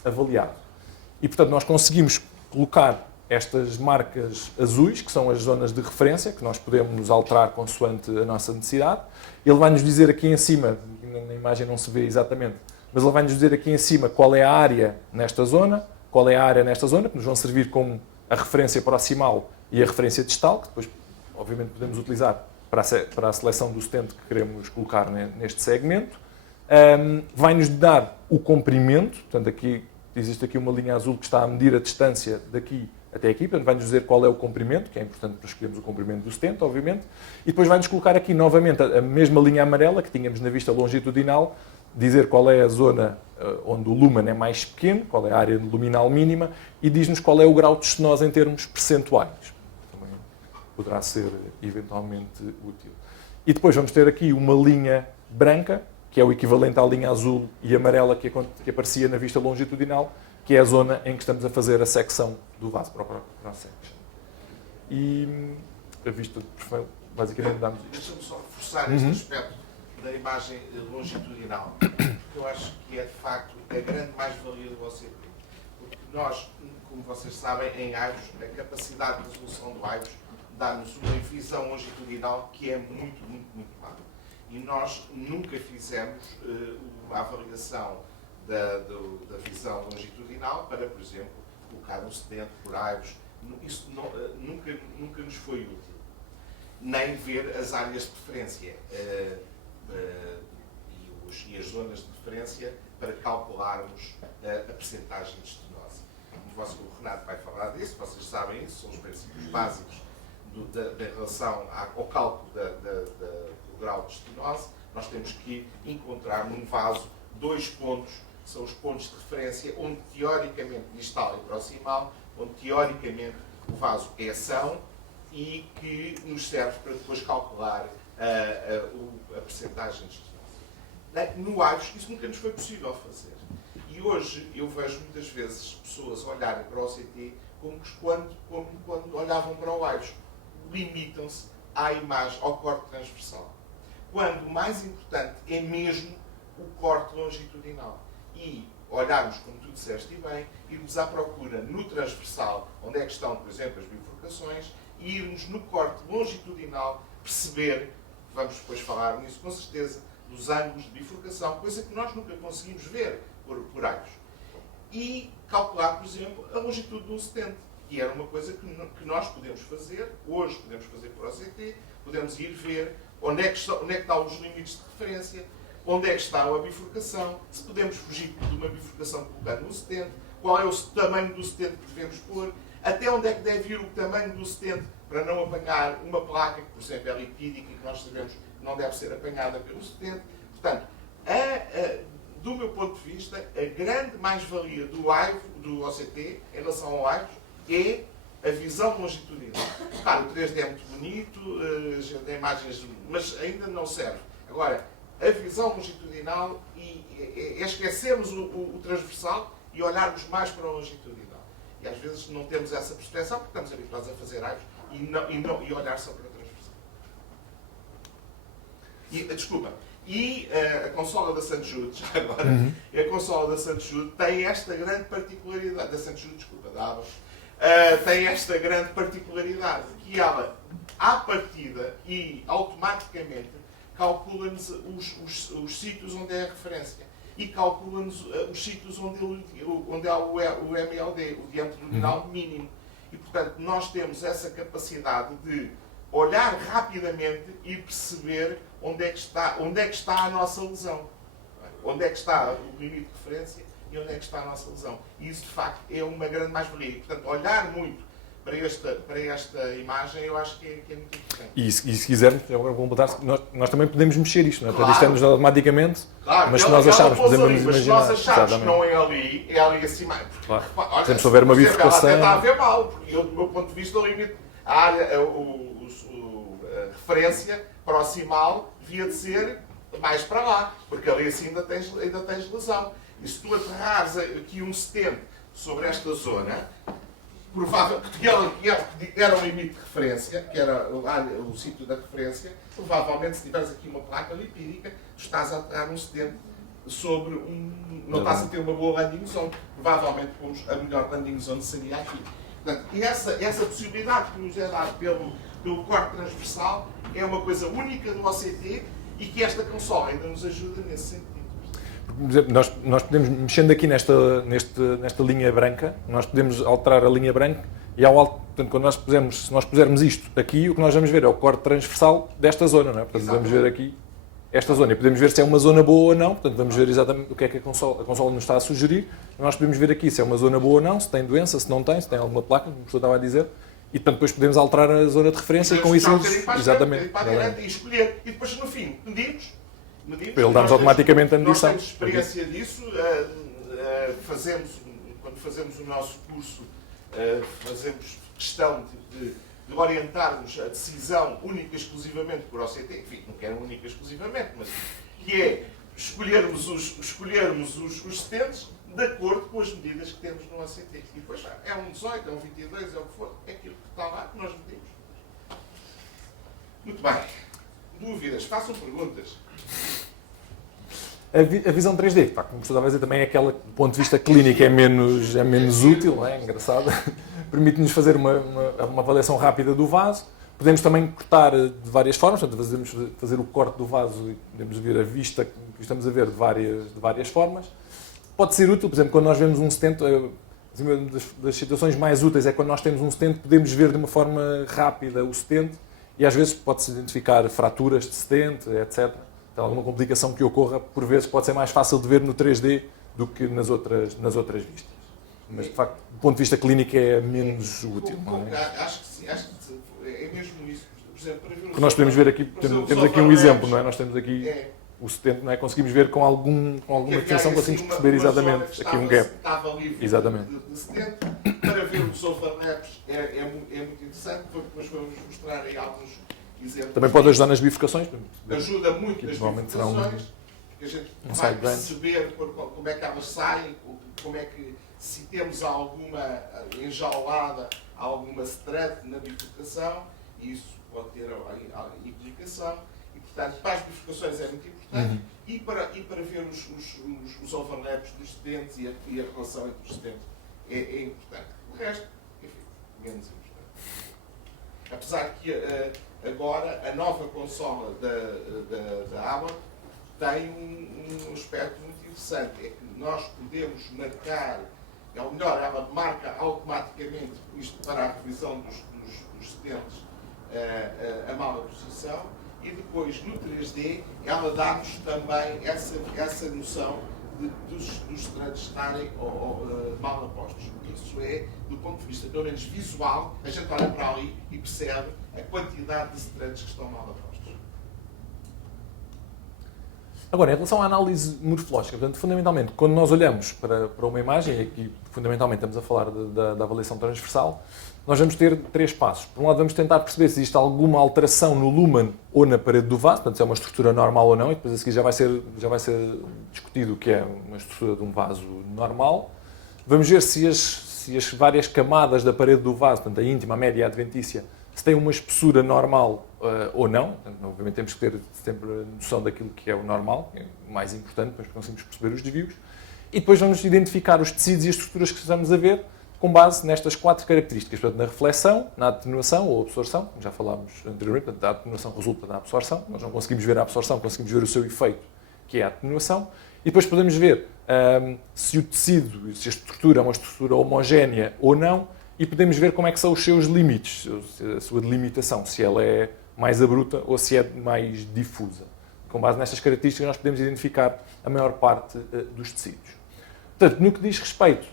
avaliado. E, portanto, nós conseguimos colocar estas marcas azuis, que são as zonas de referência, que nós podemos alterar consoante a nossa necessidade. Ele vai nos dizer aqui em cima, na imagem não se vê exatamente, mas ele vai nos dizer aqui em cima qual é a área nesta zona, qual é a área nesta zona, que nos vão servir como a referência proximal e a referência distal, que depois, obviamente, podemos utilizar para a seleção do stent que queremos colocar neste segmento. Vai-nos dar o comprimento, portanto, aqui existe aqui uma linha azul que está a medir a distância daqui até aqui, portanto, vai-nos dizer qual é o comprimento, que é importante para escolhermos o comprimento do stent, obviamente, e depois vai-nos colocar aqui novamente a mesma linha amarela que tínhamos na vista longitudinal, dizer qual é a zona onde o lumen é mais pequeno, qual é a área luminal mínima, e diz-nos qual é o grau de estenose em termos percentuais. Também poderá ser eventualmente útil. E depois vamos ter aqui uma linha branca, que é o equivalente à linha azul e amarela que aparecia na vista longitudinal, que é a zona em que estamos a fazer a secção do vaso, para a section. E a vista de perfil, basicamente damos isto. Deixa-me só reforçar este aspecto da imagem longitudinal, porque eu acho que é de facto a grande mais-valia do OCT. Porque nós, como vocês sabem, em AIVOS, a capacidade de resolução do AIVOS dá-nos uma visão longitudinal que é muito, muito, muito má. E nós nunca fizemos uma avaliação da visão longitudinal para, por exemplo, colocar um stent por AIVOS. Isso nunca nos foi útil. Nem ver as áreas de preferência e as zonas de preferência para calcularmos a percentagem de estenose. O Renato vai falar disso, vocês sabem isso, são os princípios básicos em relação ao cálculo do grau de estenose. Nós temos que encontrar num vaso dois pontos, que são os pontos de referência, onde teoricamente, distal e proximal, onde teoricamente o vaso é são e que nos serve para depois calcular a percentagem de estenose. No AIVOS, isso nunca nos foi possível fazer. E hoje eu vejo muitas vezes pessoas olharem para o OCT como quando olhavam para o AIVOS. Limitam-se à imagem, ao corte transversal. Quando o mais importante é mesmo o corte longitudinal. E olharmos, como tu disseste bem, irmos à procura no transversal, onde é que estão, por exemplo, as bifurcações, e irmos no corte longitudinal perceber, vamos depois falar nisso com certeza, dos ângulos de bifurcação, coisa que nós nunca conseguimos ver por AIVOS. E calcular, por exemplo, a longitude do stent, que era uma coisa que nós podemos fazer, hoje podemos fazer por OCT, podemos ir ver onde é que estão os limites de referência, onde é que está a bifurcação, se podemos fugir de uma bifurcação colocando no stent, qual é o tamanho do stent que devemos pôr, até onde é que deve ir o tamanho do stent para não apanhar uma placa que, por exemplo, é lipídica e que nós sabemos que não deve ser apanhada pelo stent. Portanto, do meu ponto de vista, a grande mais-valia do OCT em relação ao AIVOS é a visão longitudinal. Claro, o 3D é muito bonito, tem imagens, mas ainda não serve. Agora, a visão longitudinal é esquecermos o transversal e olharmos mais para o longitudinal. E às vezes não temos essa percepção porque estamos habituados a fazer AIVOS e olhar só para o transversal. Desculpa. E a consola da St. Jude, já agora, a consola da St. Jude tem esta grande particularidade, da St. Jude, desculpa, da AIVOS, tem esta grande particularidade, que ela, à partida e automaticamente, calcula-nos os sítios onde é a referência e calcula-nos os sítios onde há o MLD, o diâmetro luminal mínimo. E, portanto, nós temos essa capacidade de olhar rapidamente e perceber onde é que está a nossa lesão. Onde é que está o limite de referência e onde é que está a nossa lesão. E isso, de facto, é uma grande mais-valia. E, portanto, olhar muito para esta imagem, eu acho que é muito importante. E se quisermos, agora vou completar, nós também podemos mexer isto, não é? Claro. Portanto, isto é-nos automaticamente, Claro, mas se nós acharmos, podemos ali, mas se imaginar. nós acharmos que não é ali acima. Claro. Olha, Por exemplo, se houver uma bifurcação. Ela até está a ver mal, porque eu, do meu ponto de vista, o limite, a área, a referência proximal devia de ser mais para lá, porque ali assim ainda tens lesão. E se tu aterrares aqui um stent sobre esta zona, provável que era o limite de referência, que era o sítio da referência, provavelmente se tiveres aqui uma placa lipídica, tu estás a aterrar um stent sobre não estás a ter uma boa landing zone. Provavelmente a melhor landing zone seria aqui. Portanto, e essa possibilidade que nos é dada pelo corte transversal é uma coisa única do OCT e que esta consola ainda nos ajuda nesse sentido. Por exemplo, nós podemos, mexendo aqui nesta linha branca, nós podemos alterar a linha branca e portanto, se nós pusermos isto aqui, o que nós vamos ver é o corte transversal desta zona, não é? Portanto, vamos ver aqui esta zona e podemos ver se é uma zona boa ou não, portanto, vamos ver exatamente o que é que a consola nos está a sugerir. Nós podemos ver aqui se é uma zona boa ou não, se tem doença, se não tem, se tem alguma placa, como o professor estava a dizer, e portanto depois podemos alterar a zona de referência e com isso exatamente. Para a direita e escolher, e depois no fim medimos. Para ele darmos automaticamente a medição. Nós temos experiência disso, quando fazemos o nosso curso, fazemos questão de orientarmos a decisão única e exclusivamente por OCT, enfim, não quero única e exclusivamente, mas que é escolhermos os stents de acordo com as medidas que temos no OCT. E depois é um 18, é um 22, é o que for, é aquilo que está lá que nós medimos. Muito bem. Dúvidas? Façam perguntas. A visão 3D, como o professor estava a dizer, também é aquela, do ponto de vista clínico, é menos útil, é engraçado. Permite-nos fazer uma avaliação rápida do vaso. Podemos também cortar de várias formas, portanto, podemos fazer o corte do vaso e podemos ver a vista que estamos a ver de várias formas. Pode ser útil, por exemplo, quando nós vemos um stent, uma das situações mais úteis é quando nós temos um stent, podemos ver de uma forma rápida o stent e às vezes pode-se identificar fraturas de stent, etc. Então, alguma complicação que ocorra, por vezes pode ser mais fácil de ver no 3D do que nas outras vistas. Mas, de facto, do ponto de vista clínico é menos útil. Não é? Acho que sim, é mesmo isso. Por exemplo, para ver o que nós podemos ver aqui, temos aqui um exemplo, não é? Nós temos aqui o stent, não é? Conseguimos ver com alguma definição, conseguimos perceber exatamente aqui um gap. Estava livre exatamente. De stent. Para ver os overlaps é muito interessante, depois vamos mostrar aí alguns exemplos. Também pode ajudar nas bifurcações. Ajuda muito nas bifurcações, porque a gente vai perceber como é que elas saem, como é que, se temos alguma enjaulada, alguma strut na bifurcação, isso pode ter implicação. E, portanto, para as bifurcações é muito importante e para ver os overlaps dos stents e a relação entre os stents é importante. O resto, enfim, menos importante. Apesar que agora a nova consola da Abbott tem um aspecto muito interessante, é que nós podemos marcar, ou melhor, ela marca automaticamente, isto para a revisão dos stents, a mala posição, e depois no 3D ela dá-nos também essa noção dos threads estarem mal apostos. Isso é, do ponto de vista pelo menos visual, a gente olha para ali e percebe a quantidade de threads que estão mal apostos. Agora, em relação à análise morfológica, portanto, fundamentalmente, quando nós olhamos para uma imagem, e aqui fundamentalmente estamos a falar da avaliação transversal, nós vamos ter 3 passos. Por um lado, vamos tentar perceber se existe alguma alteração no lumen ou na parede do vaso, portanto, se é uma estrutura normal ou não, e depois a seguir já vai ser discutido o que é uma estrutura de um vaso normal. Vamos ver se as várias camadas da parede do vaso, portanto, a íntima, a média e a adventícia, se tem uma espessura normal ou não. Portanto, obviamente temos que ter sempre a noção daquilo que é o normal, que é o mais importante, para conseguirmos perceber os desvios. E depois vamos identificar os tecidos e as estruturas que estamos a ver, com base nestas 4 características, portanto, na reflexão, na atenuação ou absorção, como já falámos anteriormente, portanto, a atenuação resulta da absorção, nós não conseguimos ver a absorção, conseguimos ver o seu efeito, que é a atenuação, e depois podemos ver se o tecido, se a estrutura é uma estrutura homogénea ou não, e podemos ver como é que são os seus limites, a sua delimitação, se ela é mais abrupta ou se é mais difusa. Com base nestas características, nós podemos identificar a maior parte dos tecidos. Portanto, no que diz respeito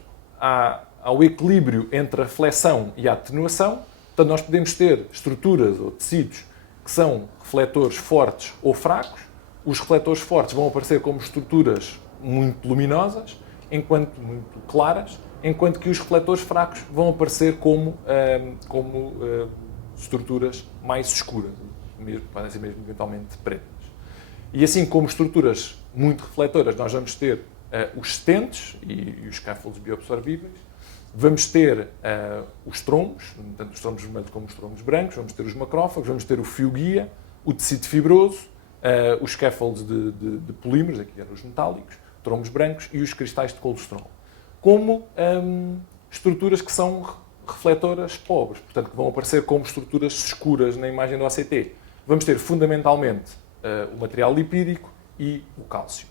ao equilíbrio entre a reflexão e a atenuação, portanto, nós podemos ter estruturas ou tecidos que são refletores fortes ou fracos. Os refletores fortes vão aparecer como estruturas muito luminosas, muito claras, enquanto que os refletores fracos vão aparecer como estruturas mais escuras, podem ser mesmo eventualmente pretas. E assim como estruturas muito refletoras, nós vamos ter os stents e os scaffolds bioabsorvíveis, vamos ter os trombos, tanto os trombos vermelhos como os trombos brancos, vamos ter os macrófagos, vamos ter o fio-guia, o tecido fibroso, os scaffolds de polímeros, aqui eram os metálicos, trombos brancos e os cristais de colesterol. Como estruturas que são refletoras pobres, portanto, que vão aparecer como estruturas escuras na imagem do ACT. Vamos ter fundamentalmente o material lipídico e o cálcio.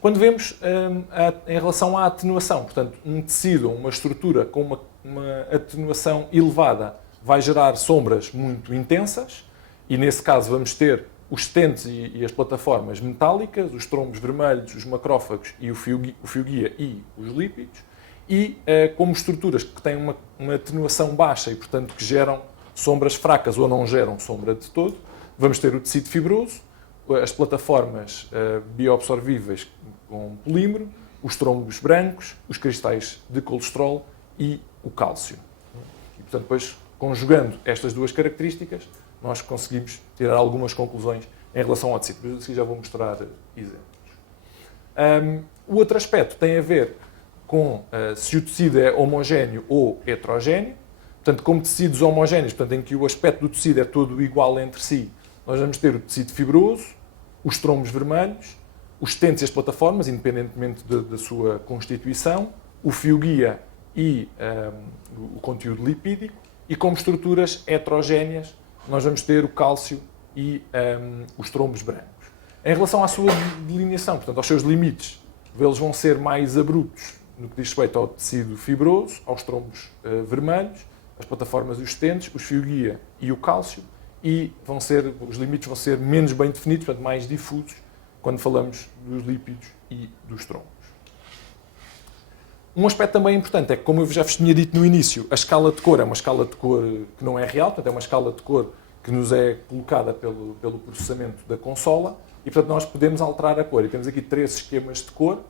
Quando vemos em relação à atenuação, portanto, um tecido ou uma estrutura com uma atenuação elevada vai gerar sombras muito intensas e, nesse caso, vamos ter os stents e as plataformas metálicas, os trombos vermelhos, os macrófagos e o fio-guia e os lípidos. E como estruturas que têm uma atenuação baixa e, portanto, que geram sombras fracas ou não geram sombra de todo, vamos ter o tecido fibroso, as plataformas bioabsorvíveis com polímero, os trombos brancos, os cristais de colesterol e o cálcio. E, portanto, depois, conjugando estas duas características, nós conseguimos tirar algumas conclusões em relação ao tecido. Mas aqui já vou mostrar exemplos. O outro aspecto tem a ver com se o tecido é homogéneo ou heterogéneo. Portanto, como tecidos homogéneos, portanto, em que o aspecto do tecido é todo igual entre si, nós vamos ter o tecido fibroso, os trombos vermelhos, os stents e as plataformas, independentemente da sua constituição, o fio-guia e o conteúdo lipídico, e como estruturas heterogéneas, nós vamos ter o cálcio e os trombos brancos. Em relação à sua delineação, portanto, aos seus limites, eles vão ser mais abruptos no que diz respeito ao tecido fibroso, aos trombos vermelhos, as plataformas e os stents, os fio-guia e o cálcio, e os limites vão ser menos bem definidos, portanto, mais difusos, quando falamos dos lípidos e dos trombos. Um aspecto também importante é que, como eu já vos tinha dito no início, a escala de cor é uma escala de cor que não é real, portanto, é uma escala de cor que nos é colocada pelo processamento da consola e, portanto, nós podemos alterar a cor. E temos aqui 3 esquemas de cor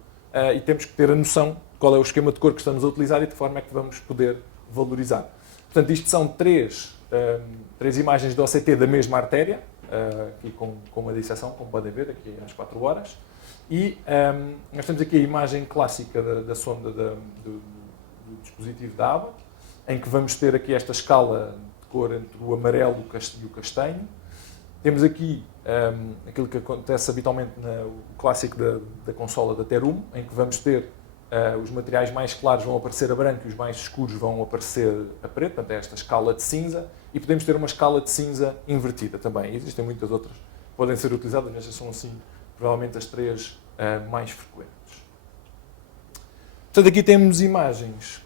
e temos que ter a noção de qual é o esquema de cor que estamos a utilizar e de que forma é que vamos poder valorizar. Portanto, isto são 3 imagens do OCT da mesma artéria, aqui com uma disseção, como podem ver, aqui às 4 horas. E nós temos aqui a imagem clássica da sonda do dispositivo da ABA, em que vamos ter aqui esta escala de cor entre o amarelo e o castanho. Temos aqui aquilo que acontece habitualmente no clássico da consola da Terum, em que vamos ter os materiais mais claros vão aparecer a branco e os mais escuros vão aparecer a preto, portanto é esta escala de cinza, e podemos ter uma escala de cinza invertida também. Existem muitas outras que podem ser utilizadas, mas estas são assim provavelmente as 3 mais frequentes. Portanto, aqui temos imagens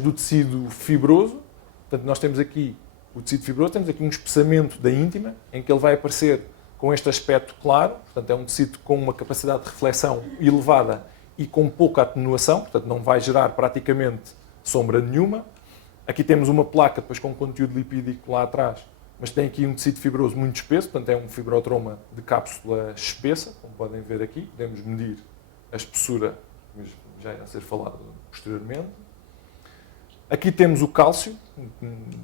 do tecido fibroso. Portanto, nós temos aqui o tecido fibroso, temos aqui um espessamento da íntima, em que ele vai aparecer com este aspecto claro. Portanto, é um tecido com uma capacidade de reflexão elevada e com pouca atenuação, portanto, não vai gerar praticamente sombra nenhuma. Aqui temos uma placa depois com conteúdo lipídico lá atrás, mas tem aqui um tecido fibroso muito espesso, portanto é um fibrotroma de cápsula espessa, como podem ver aqui. Podemos medir a espessura, mas já irá ser falado posteriormente. Aqui temos o cálcio,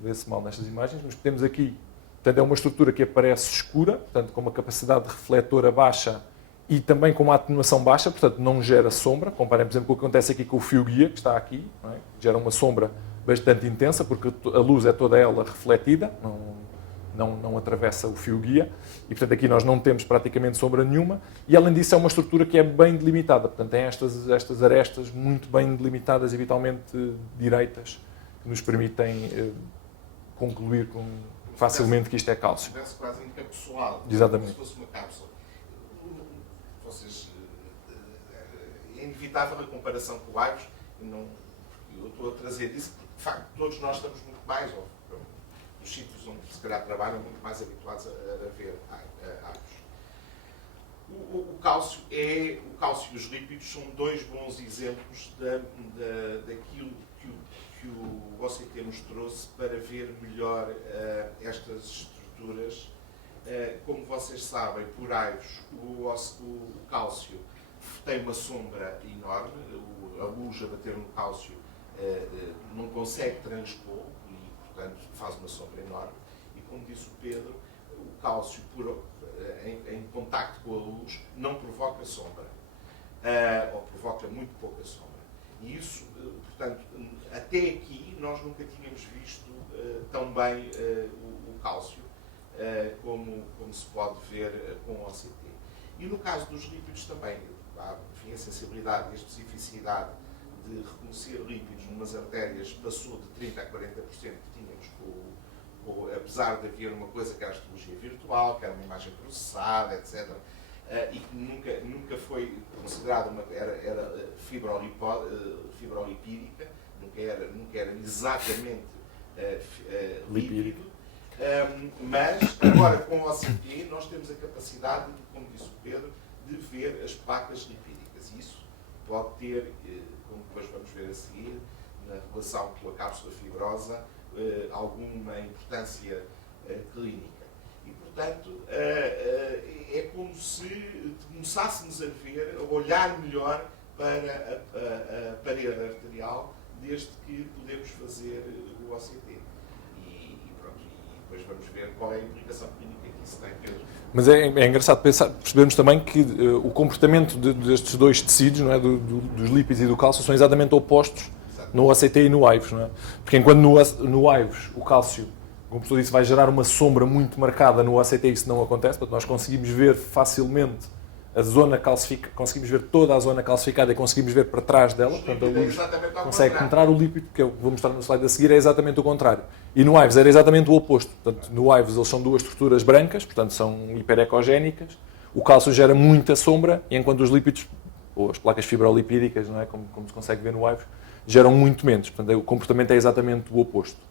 vê-se mal nestas imagens, mas temos aqui, portanto é uma estrutura que aparece escura, portanto com uma capacidade de refletora baixa e também com uma atenuação baixa, portanto não gera sombra. Comparem, por exemplo, com o que acontece aqui com o fio-guia, que está aqui, não é? Gera uma sombra bastante intensa, porque a luz é toda ela refletida, não atravessa o fio guia, e portanto aqui nós não temos praticamente sombra nenhuma, e além disso é uma estrutura que é bem delimitada, portanto tem estas arestas muito bem delimitadas, habitualmente direitas, que nos permitem concluir facilmente que isto é cálcio. Parece quase encapsulado, Exatamente. como se fosse uma cápsula. É inevitável a comparação com o Aivos, eu estou a trazer isso porque, de facto, todos nós estamos muito mais, ou nos sítios onde se calhar trabalham, muito mais habituados a ver Aivos. O cálcio e os lípidos são dois bons exemplos daquilo que o OCT nos trouxe para ver melhor estas estruturas. Como vocês sabem, por Aivos, o cálcio tem uma sombra enorme, a luz a bater no cálcio não consegue transpor e, portanto, faz uma sombra enorme. E, como disse o Pedro, o cálcio, em contacto com a luz, não provoca sombra, ou provoca muito pouca sombra. E isso, portanto, até aqui nós nunca tínhamos visto tão bem o cálcio como se pode ver com o OCT. E no caso dos lípidos também, enfim, a sensibilidade e a especificidade de reconhecer lípidos numas artérias passou de 30% a 40% que tínhamos, apesar de haver uma coisa que era a histologia virtual, que era uma imagem processada, etc., e que nunca foi considerada era fibrolipídica, nunca era exatamente lípido. Mas agora com o OCT nós temos a capacidade, como disse o Pedro, de ver as placas lipídicas. E isso pode ter, como depois vamos ver a seguir, na relação com a cápsula fibrosa, alguma importância clínica. E, portanto, é como se começássemos a ver, a olhar melhor para a parede arterial desde que podemos fazer o OCT. E depois vamos ver qual é a implicação clínica que isso tem, Pedro. Mas é engraçado percebermos também que o comportamento destes dois tecidos, não é, dos lípidos e do cálcio, são exatamente opostos no OCT e no Aivos. Não é? Porque enquanto no Aivos o cálcio, como o professor disse, vai gerar uma sombra muito marcada, no OCT isso não acontece, portanto nós conseguimos ver facilmente a zona calcificada, conseguimos ver toda a zona calcificada e conseguimos ver para trás dela, portanto a luz consegue penetrar. O lípido, que eu vou mostrar no slide a seguir, é exatamente o contrário. E no Aivos era exatamente o oposto, portanto no Aivos eles são duas estruturas brancas, portanto são hiperecogénicas, o cálcio gera muita sombra, enquanto os lípidos, ou as placas fibrolipídicas, não é? como se consegue ver no Aivos, geram muito menos, portanto o comportamento é exatamente o oposto.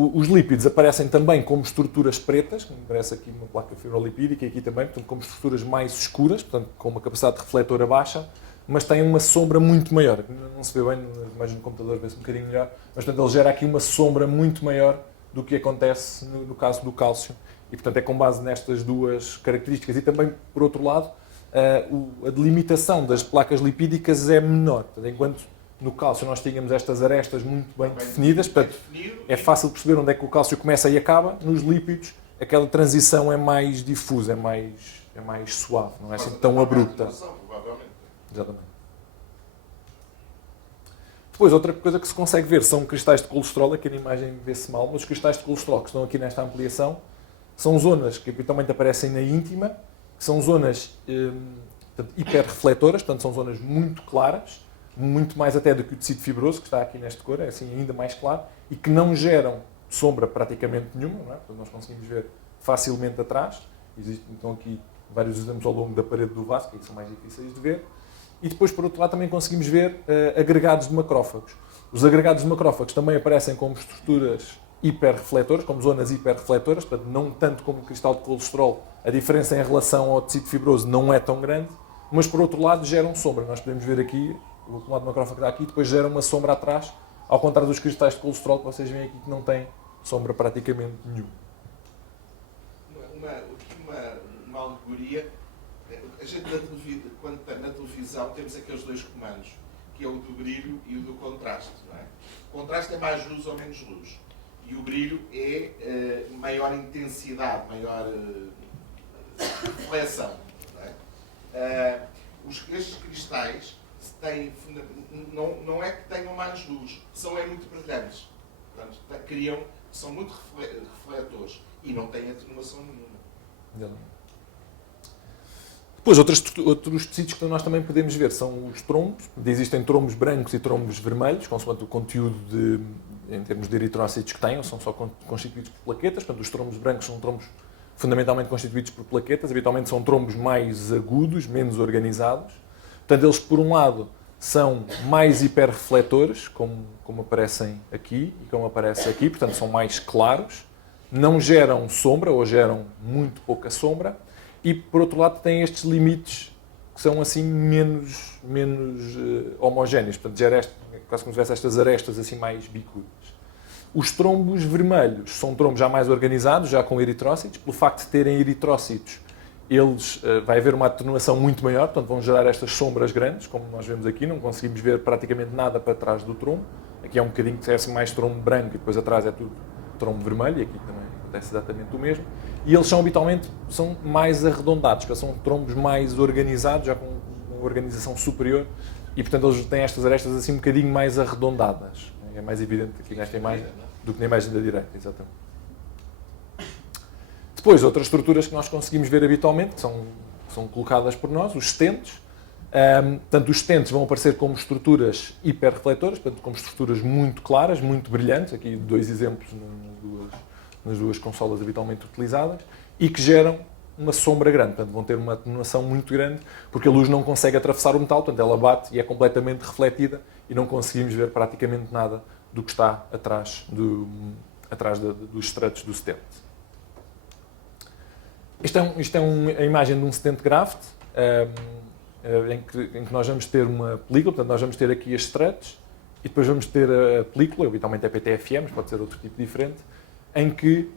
Os lípidos aparecem também como estruturas pretas, como aparece aqui uma placa fibrolipídica e aqui também, portanto, como estruturas mais escuras, portanto, com uma capacidade de refletora baixa, mas têm uma sombra muito maior. Não se vê bem, mas no computador vê-se um bocadinho melhor, mas portanto, ele gera aqui uma sombra muito maior do que acontece no caso do cálcio. E, portanto, é com base nestas duas características. E também, por outro lado, a delimitação das placas lipídicas é menor. Portanto, enquanto no cálcio nós tínhamos estas arestas muito bem definidas, portanto, é fácil perceber onde é que o cálcio começa e acaba. Nos lípidos, aquela transição é mais difusa, é mais suave, não é assim tão abrupta. Exatamente. Depois, outra coisa que se consegue ver são cristais de colesterol. Aqui na imagem vê-se mal, mas os cristais de colesterol que estão aqui nesta ampliação são zonas que habitualmente aparecem na íntima, que são zonas hiperrefletoras, portanto, são zonas muito claras, muito mais até do que o tecido fibroso, que está aqui nesta cor, é assim ainda mais claro, e que não geram sombra praticamente nenhuma, não é? Portanto, nós conseguimos ver facilmente atrás. Existem então aqui vários exemplos ao longo da parede do vaso, que são mais difíceis de ver. E depois, por outro lado, também conseguimos ver agregados de macrófagos. Os agregados de macrófagos também aparecem como estruturas hiperrefletoras, como zonas hiperrefletoras, portanto, não tanto como o cristal de colesterol, a diferença em relação ao tecido fibroso não é tão grande, mas por outro lado geram sombra. Nós podemos ver aqui o acumulado de macrófago que dá aqui, depois gera uma sombra atrás, ao contrário dos cristais de colesterol que vocês veem aqui que não têm sombra praticamente nenhuma. Uma alegoria, a gente quando está na televisão temos aqueles dois comandos, que é o do brilho e o do contraste. Não é? O contraste é mais luz ou menos luz, e o brilho é maior intensidade, maior reflexão. Não é? Estes cristais não é que tenham mais luz, são muito brilhantes. Portanto, criam são muito refletores e não têm atenuação nenhuma. Depois, outros tecidos que nós também podemos ver são os trombos. Existem trombos brancos e trombos vermelhos, consoante o conteúdo em termos de eritrócitos que têm, ou são só constituídos por plaquetas. Portanto, os trombos brancos são trombos fundamentalmente constituídos por plaquetas. Habitualmente são trombos mais agudos, menos organizados. Portanto, eles, por um lado, são mais hiperrefletores, como aparecem aqui e como aparece aqui. Portanto, são mais claros. Não geram sombra ou geram muito pouca sombra. E, por outro lado, têm estes limites que são assim menos homogéneos. Portanto, quase como se tivesse estas arestas assim mais bicudas. Os trombos vermelhos são trombos já mais organizados, já com eritrócitos. Pelo facto de terem eritrócitos, vai haver uma atenuação muito maior, portanto vão gerar estas sombras grandes, como nós vemos aqui. Não conseguimos ver praticamente nada para trás do trombo. Aqui é um bocadinho que é mais trombo branco e depois atrás é tudo trombo vermelho, e aqui também acontece exatamente o mesmo. E eles habitualmente são mais arredondados, que são trombos mais organizados, já com uma organização superior, e portanto eles têm estas arestas assim um bocadinho mais arredondadas. É mais evidente aqui nesta imagem do que na imagem da direita, exatamente. Depois, outras estruturas que nós conseguimos ver habitualmente, que são colocadas por nós, os stents. Portanto, os stents vão aparecer como estruturas hiperrefletoras, portanto, como estruturas muito claras, muito brilhantes. Aqui 2 exemplos nas duas consolas habitualmente utilizadas, e que geram uma sombra grande. Portanto, vão ter uma atenuação muito grande, porque a luz não consegue atravessar o metal, portanto, ela bate e é completamente refletida e não conseguimos ver praticamente nada do que está atrás dos estratos do stent. Isto é a imagem de um stent graft, em que nós vamos ter uma película. Portanto, nós vamos ter aqui as estratos e depois vamos ter a película, habitualmente é PTFE, mas pode ser outro tipo diferente, em que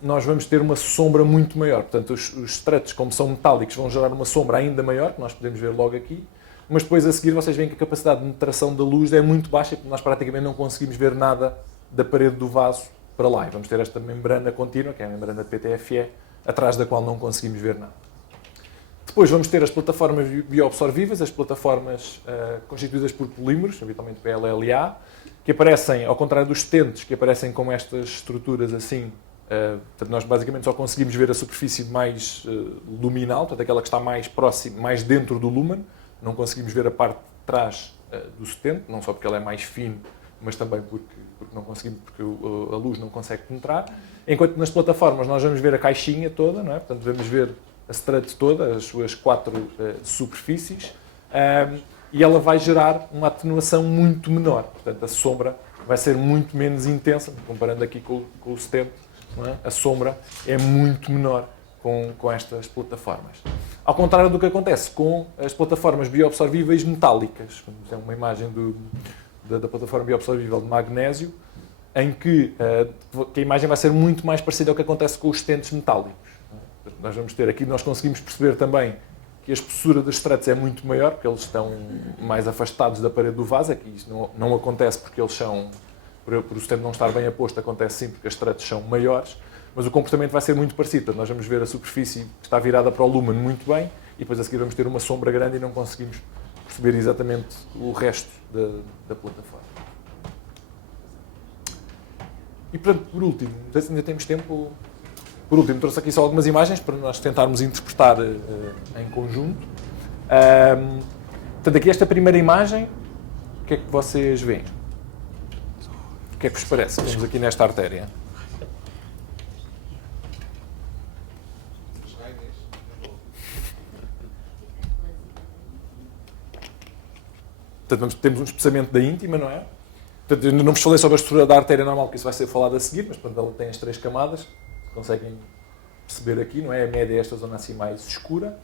nós vamos ter uma sombra muito maior. Portanto, os estratos, como são metálicos, vão gerar uma sombra ainda maior, que nós podemos ver logo aqui, mas depois a seguir vocês veem que a capacidade de penetração da luz é muito baixa, porque nós praticamente não conseguimos ver nada da parede do vaso para lá. E vamos ter esta membrana contínua, que é a membrana de PTFE, atrás da qual não conseguimos ver nada. Depois vamos ter as plataformas bioabsorvíveis, as plataformas constituídas por polímeros, habitualmente PLLA, que aparecem, ao contrário dos stents, que aparecem como estas estruturas assim. Portanto, nós basicamente só conseguimos ver a superfície mais luminal, portanto aquela que está mais próxima, mais dentro do lumen. Não conseguimos ver a parte de trás do stent, não só porque ela é mais fino, mas também porque a luz não consegue penetrar. Enquanto nas plataformas nós vamos ver a caixinha toda, não é? Portanto vamos ver a strut toda, as suas 4 superfícies, e ela vai gerar uma atenuação muito menor. Portanto, a sombra vai ser muito menos intensa, comparando aqui com o stent, não é? A sombra é muito menor com estas plataformas. Ao contrário do que acontece com as plataformas bioabsorvíveis metálicas. É uma imagem da plataforma bioabsorvível de magnésio, em que a imagem vai ser muito mais parecida ao que acontece com os stents metálicos. Nós vamos ter aqui, nós conseguimos perceber também que a espessura dos estratos é muito maior, porque eles estão mais afastados da parede do vaso. Aqui isto não acontece porque eles são, por o stent não estar bem aposto, acontece sim porque os estratos são maiores, mas o comportamento vai ser muito parecido. Nós vamos ver a superfície que está virada para o lumen muito bem, e depois a seguir vamos ter uma sombra grande e não conseguimos perceber exatamente o resto da plataforma. E portanto, por último, não sei se ainda temos tempo. Por último, trouxe aqui só algumas imagens para nós tentarmos interpretar em conjunto. Portanto, aqui esta primeira imagem, o que é que vocês veem? O que é que vos parece? Vemos aqui nesta artéria. Portanto, temos um espessamento da íntima, não é? Portanto, eu não vos falei sobre a estrutura da artéria normal, que isso vai ser falado a seguir, mas portanto, ela tem as 3 camadas. Conseguem perceber aqui, não é? A média é esta zona assim mais escura.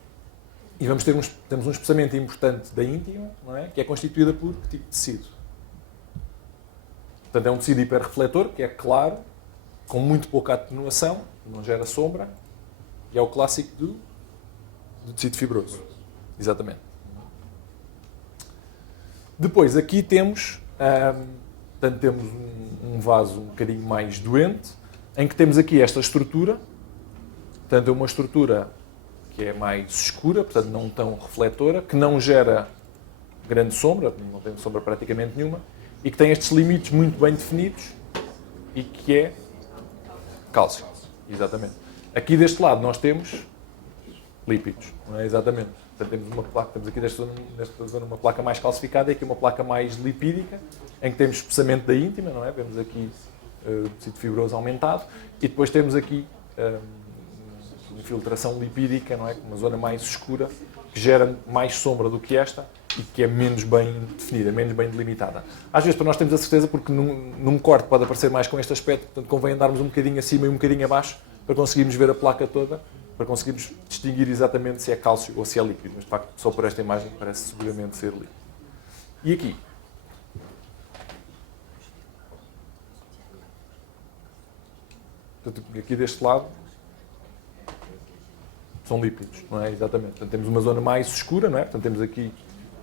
E temos um espessamento importante da íntima, não é? Que é constituída por que tipo de tecido? Portanto, é um tecido hiperrefletor, que é claro, com muito pouca atenuação, não gera sombra, e é o clássico do tecido fibroso. Exatamente. Depois, aqui temos, portanto, temos um vaso um bocadinho mais doente, em que temos aqui esta estrutura. Portanto, é uma estrutura que é mais escura, portanto não tão refletora, que não gera grande sombra, não tem sombra praticamente nenhuma, e que tem estes limites muito bem definidos, e que é Cálcio. Exatamente. Aqui deste lado nós temos lípidos, não é? Exatamente. Portanto, temos uma placa, temos aqui nesta zona uma placa mais calcificada e aqui uma placa mais lipídica, em que temos espessamento da íntima, não é? Vemos aqui tecido fibroso aumentado e depois temos aqui infiltração lipídica, não é? Uma zona mais escura, que gera mais sombra do que esta e que é menos bem definida, menos bem delimitada. Às vezes, para nós termos a certeza, porque num corte pode aparecer mais com este aspecto, portanto, convém andarmos um bocadinho acima e um bocadinho abaixo para conseguirmos ver a placa toda, para conseguirmos distinguir exatamente se é cálcio ou se é líquido. Mas, de facto, só por esta imagem parece seguramente ser líquido. E aqui? Portanto, aqui deste lado são lípidos, não é? Exatamente. Portanto, temos uma zona mais escura, não é? Portanto, temos aqui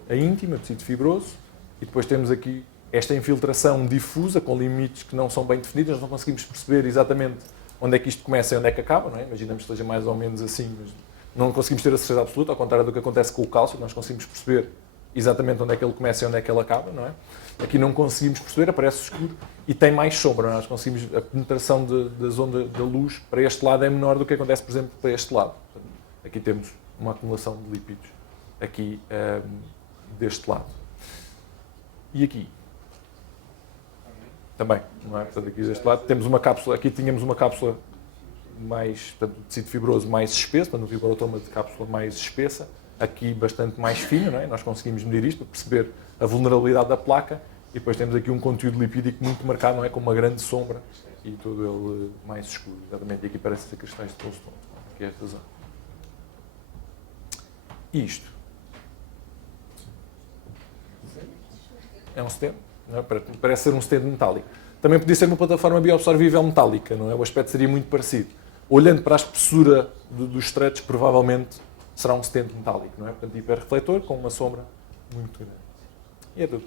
a íntima, tecido fibroso, e depois temos aqui esta infiltração difusa, com limites que não são bem definidos. Nós não conseguimos perceber exatamente onde é que isto começa e onde é que acaba, não é? Imaginamos que esteja mais ou menos assim, mas não conseguimos ter a certeza absoluta, ao contrário do que acontece com o cálcio, nós conseguimos perceber exatamente onde é que ele começa e onde é que ele acaba, não é? Aqui não conseguimos perceber, aparece escuro e tem mais sombra. Nós conseguimos, a penetração da zona da luz para este lado é menor do que acontece, por exemplo, para este lado. Aqui temos uma acumulação de lípidos, aqui deste lado. E aqui? Também, não é? Portanto, aqui deste lado temos uma cápsula, aqui tínhamos uma cápsula mais, portanto, tecido fibroso mais espesso, portanto, um fibrotoma de cápsula mais espessa, aqui bastante mais fino, não é? Nós conseguimos medir isto para perceber a vulnerabilidade da placa e depois temos aqui um conteúdo lipídico muito marcado, não é? Com uma grande sombra e todo ele mais escuro, exatamente. E aqui parece ser cristais de Goldstone, aqui é esta zona. E isto? É um stent, não é? Parece ser um stent metálico. Também podia ser uma plataforma bioabsorvível metálica, não é? O aspecto seria muito parecido. Olhando para a espessura dos struts, provavelmente será um stent metálico, não é? Portanto, hiperrefletor com uma sombra muito grande. E é tudo.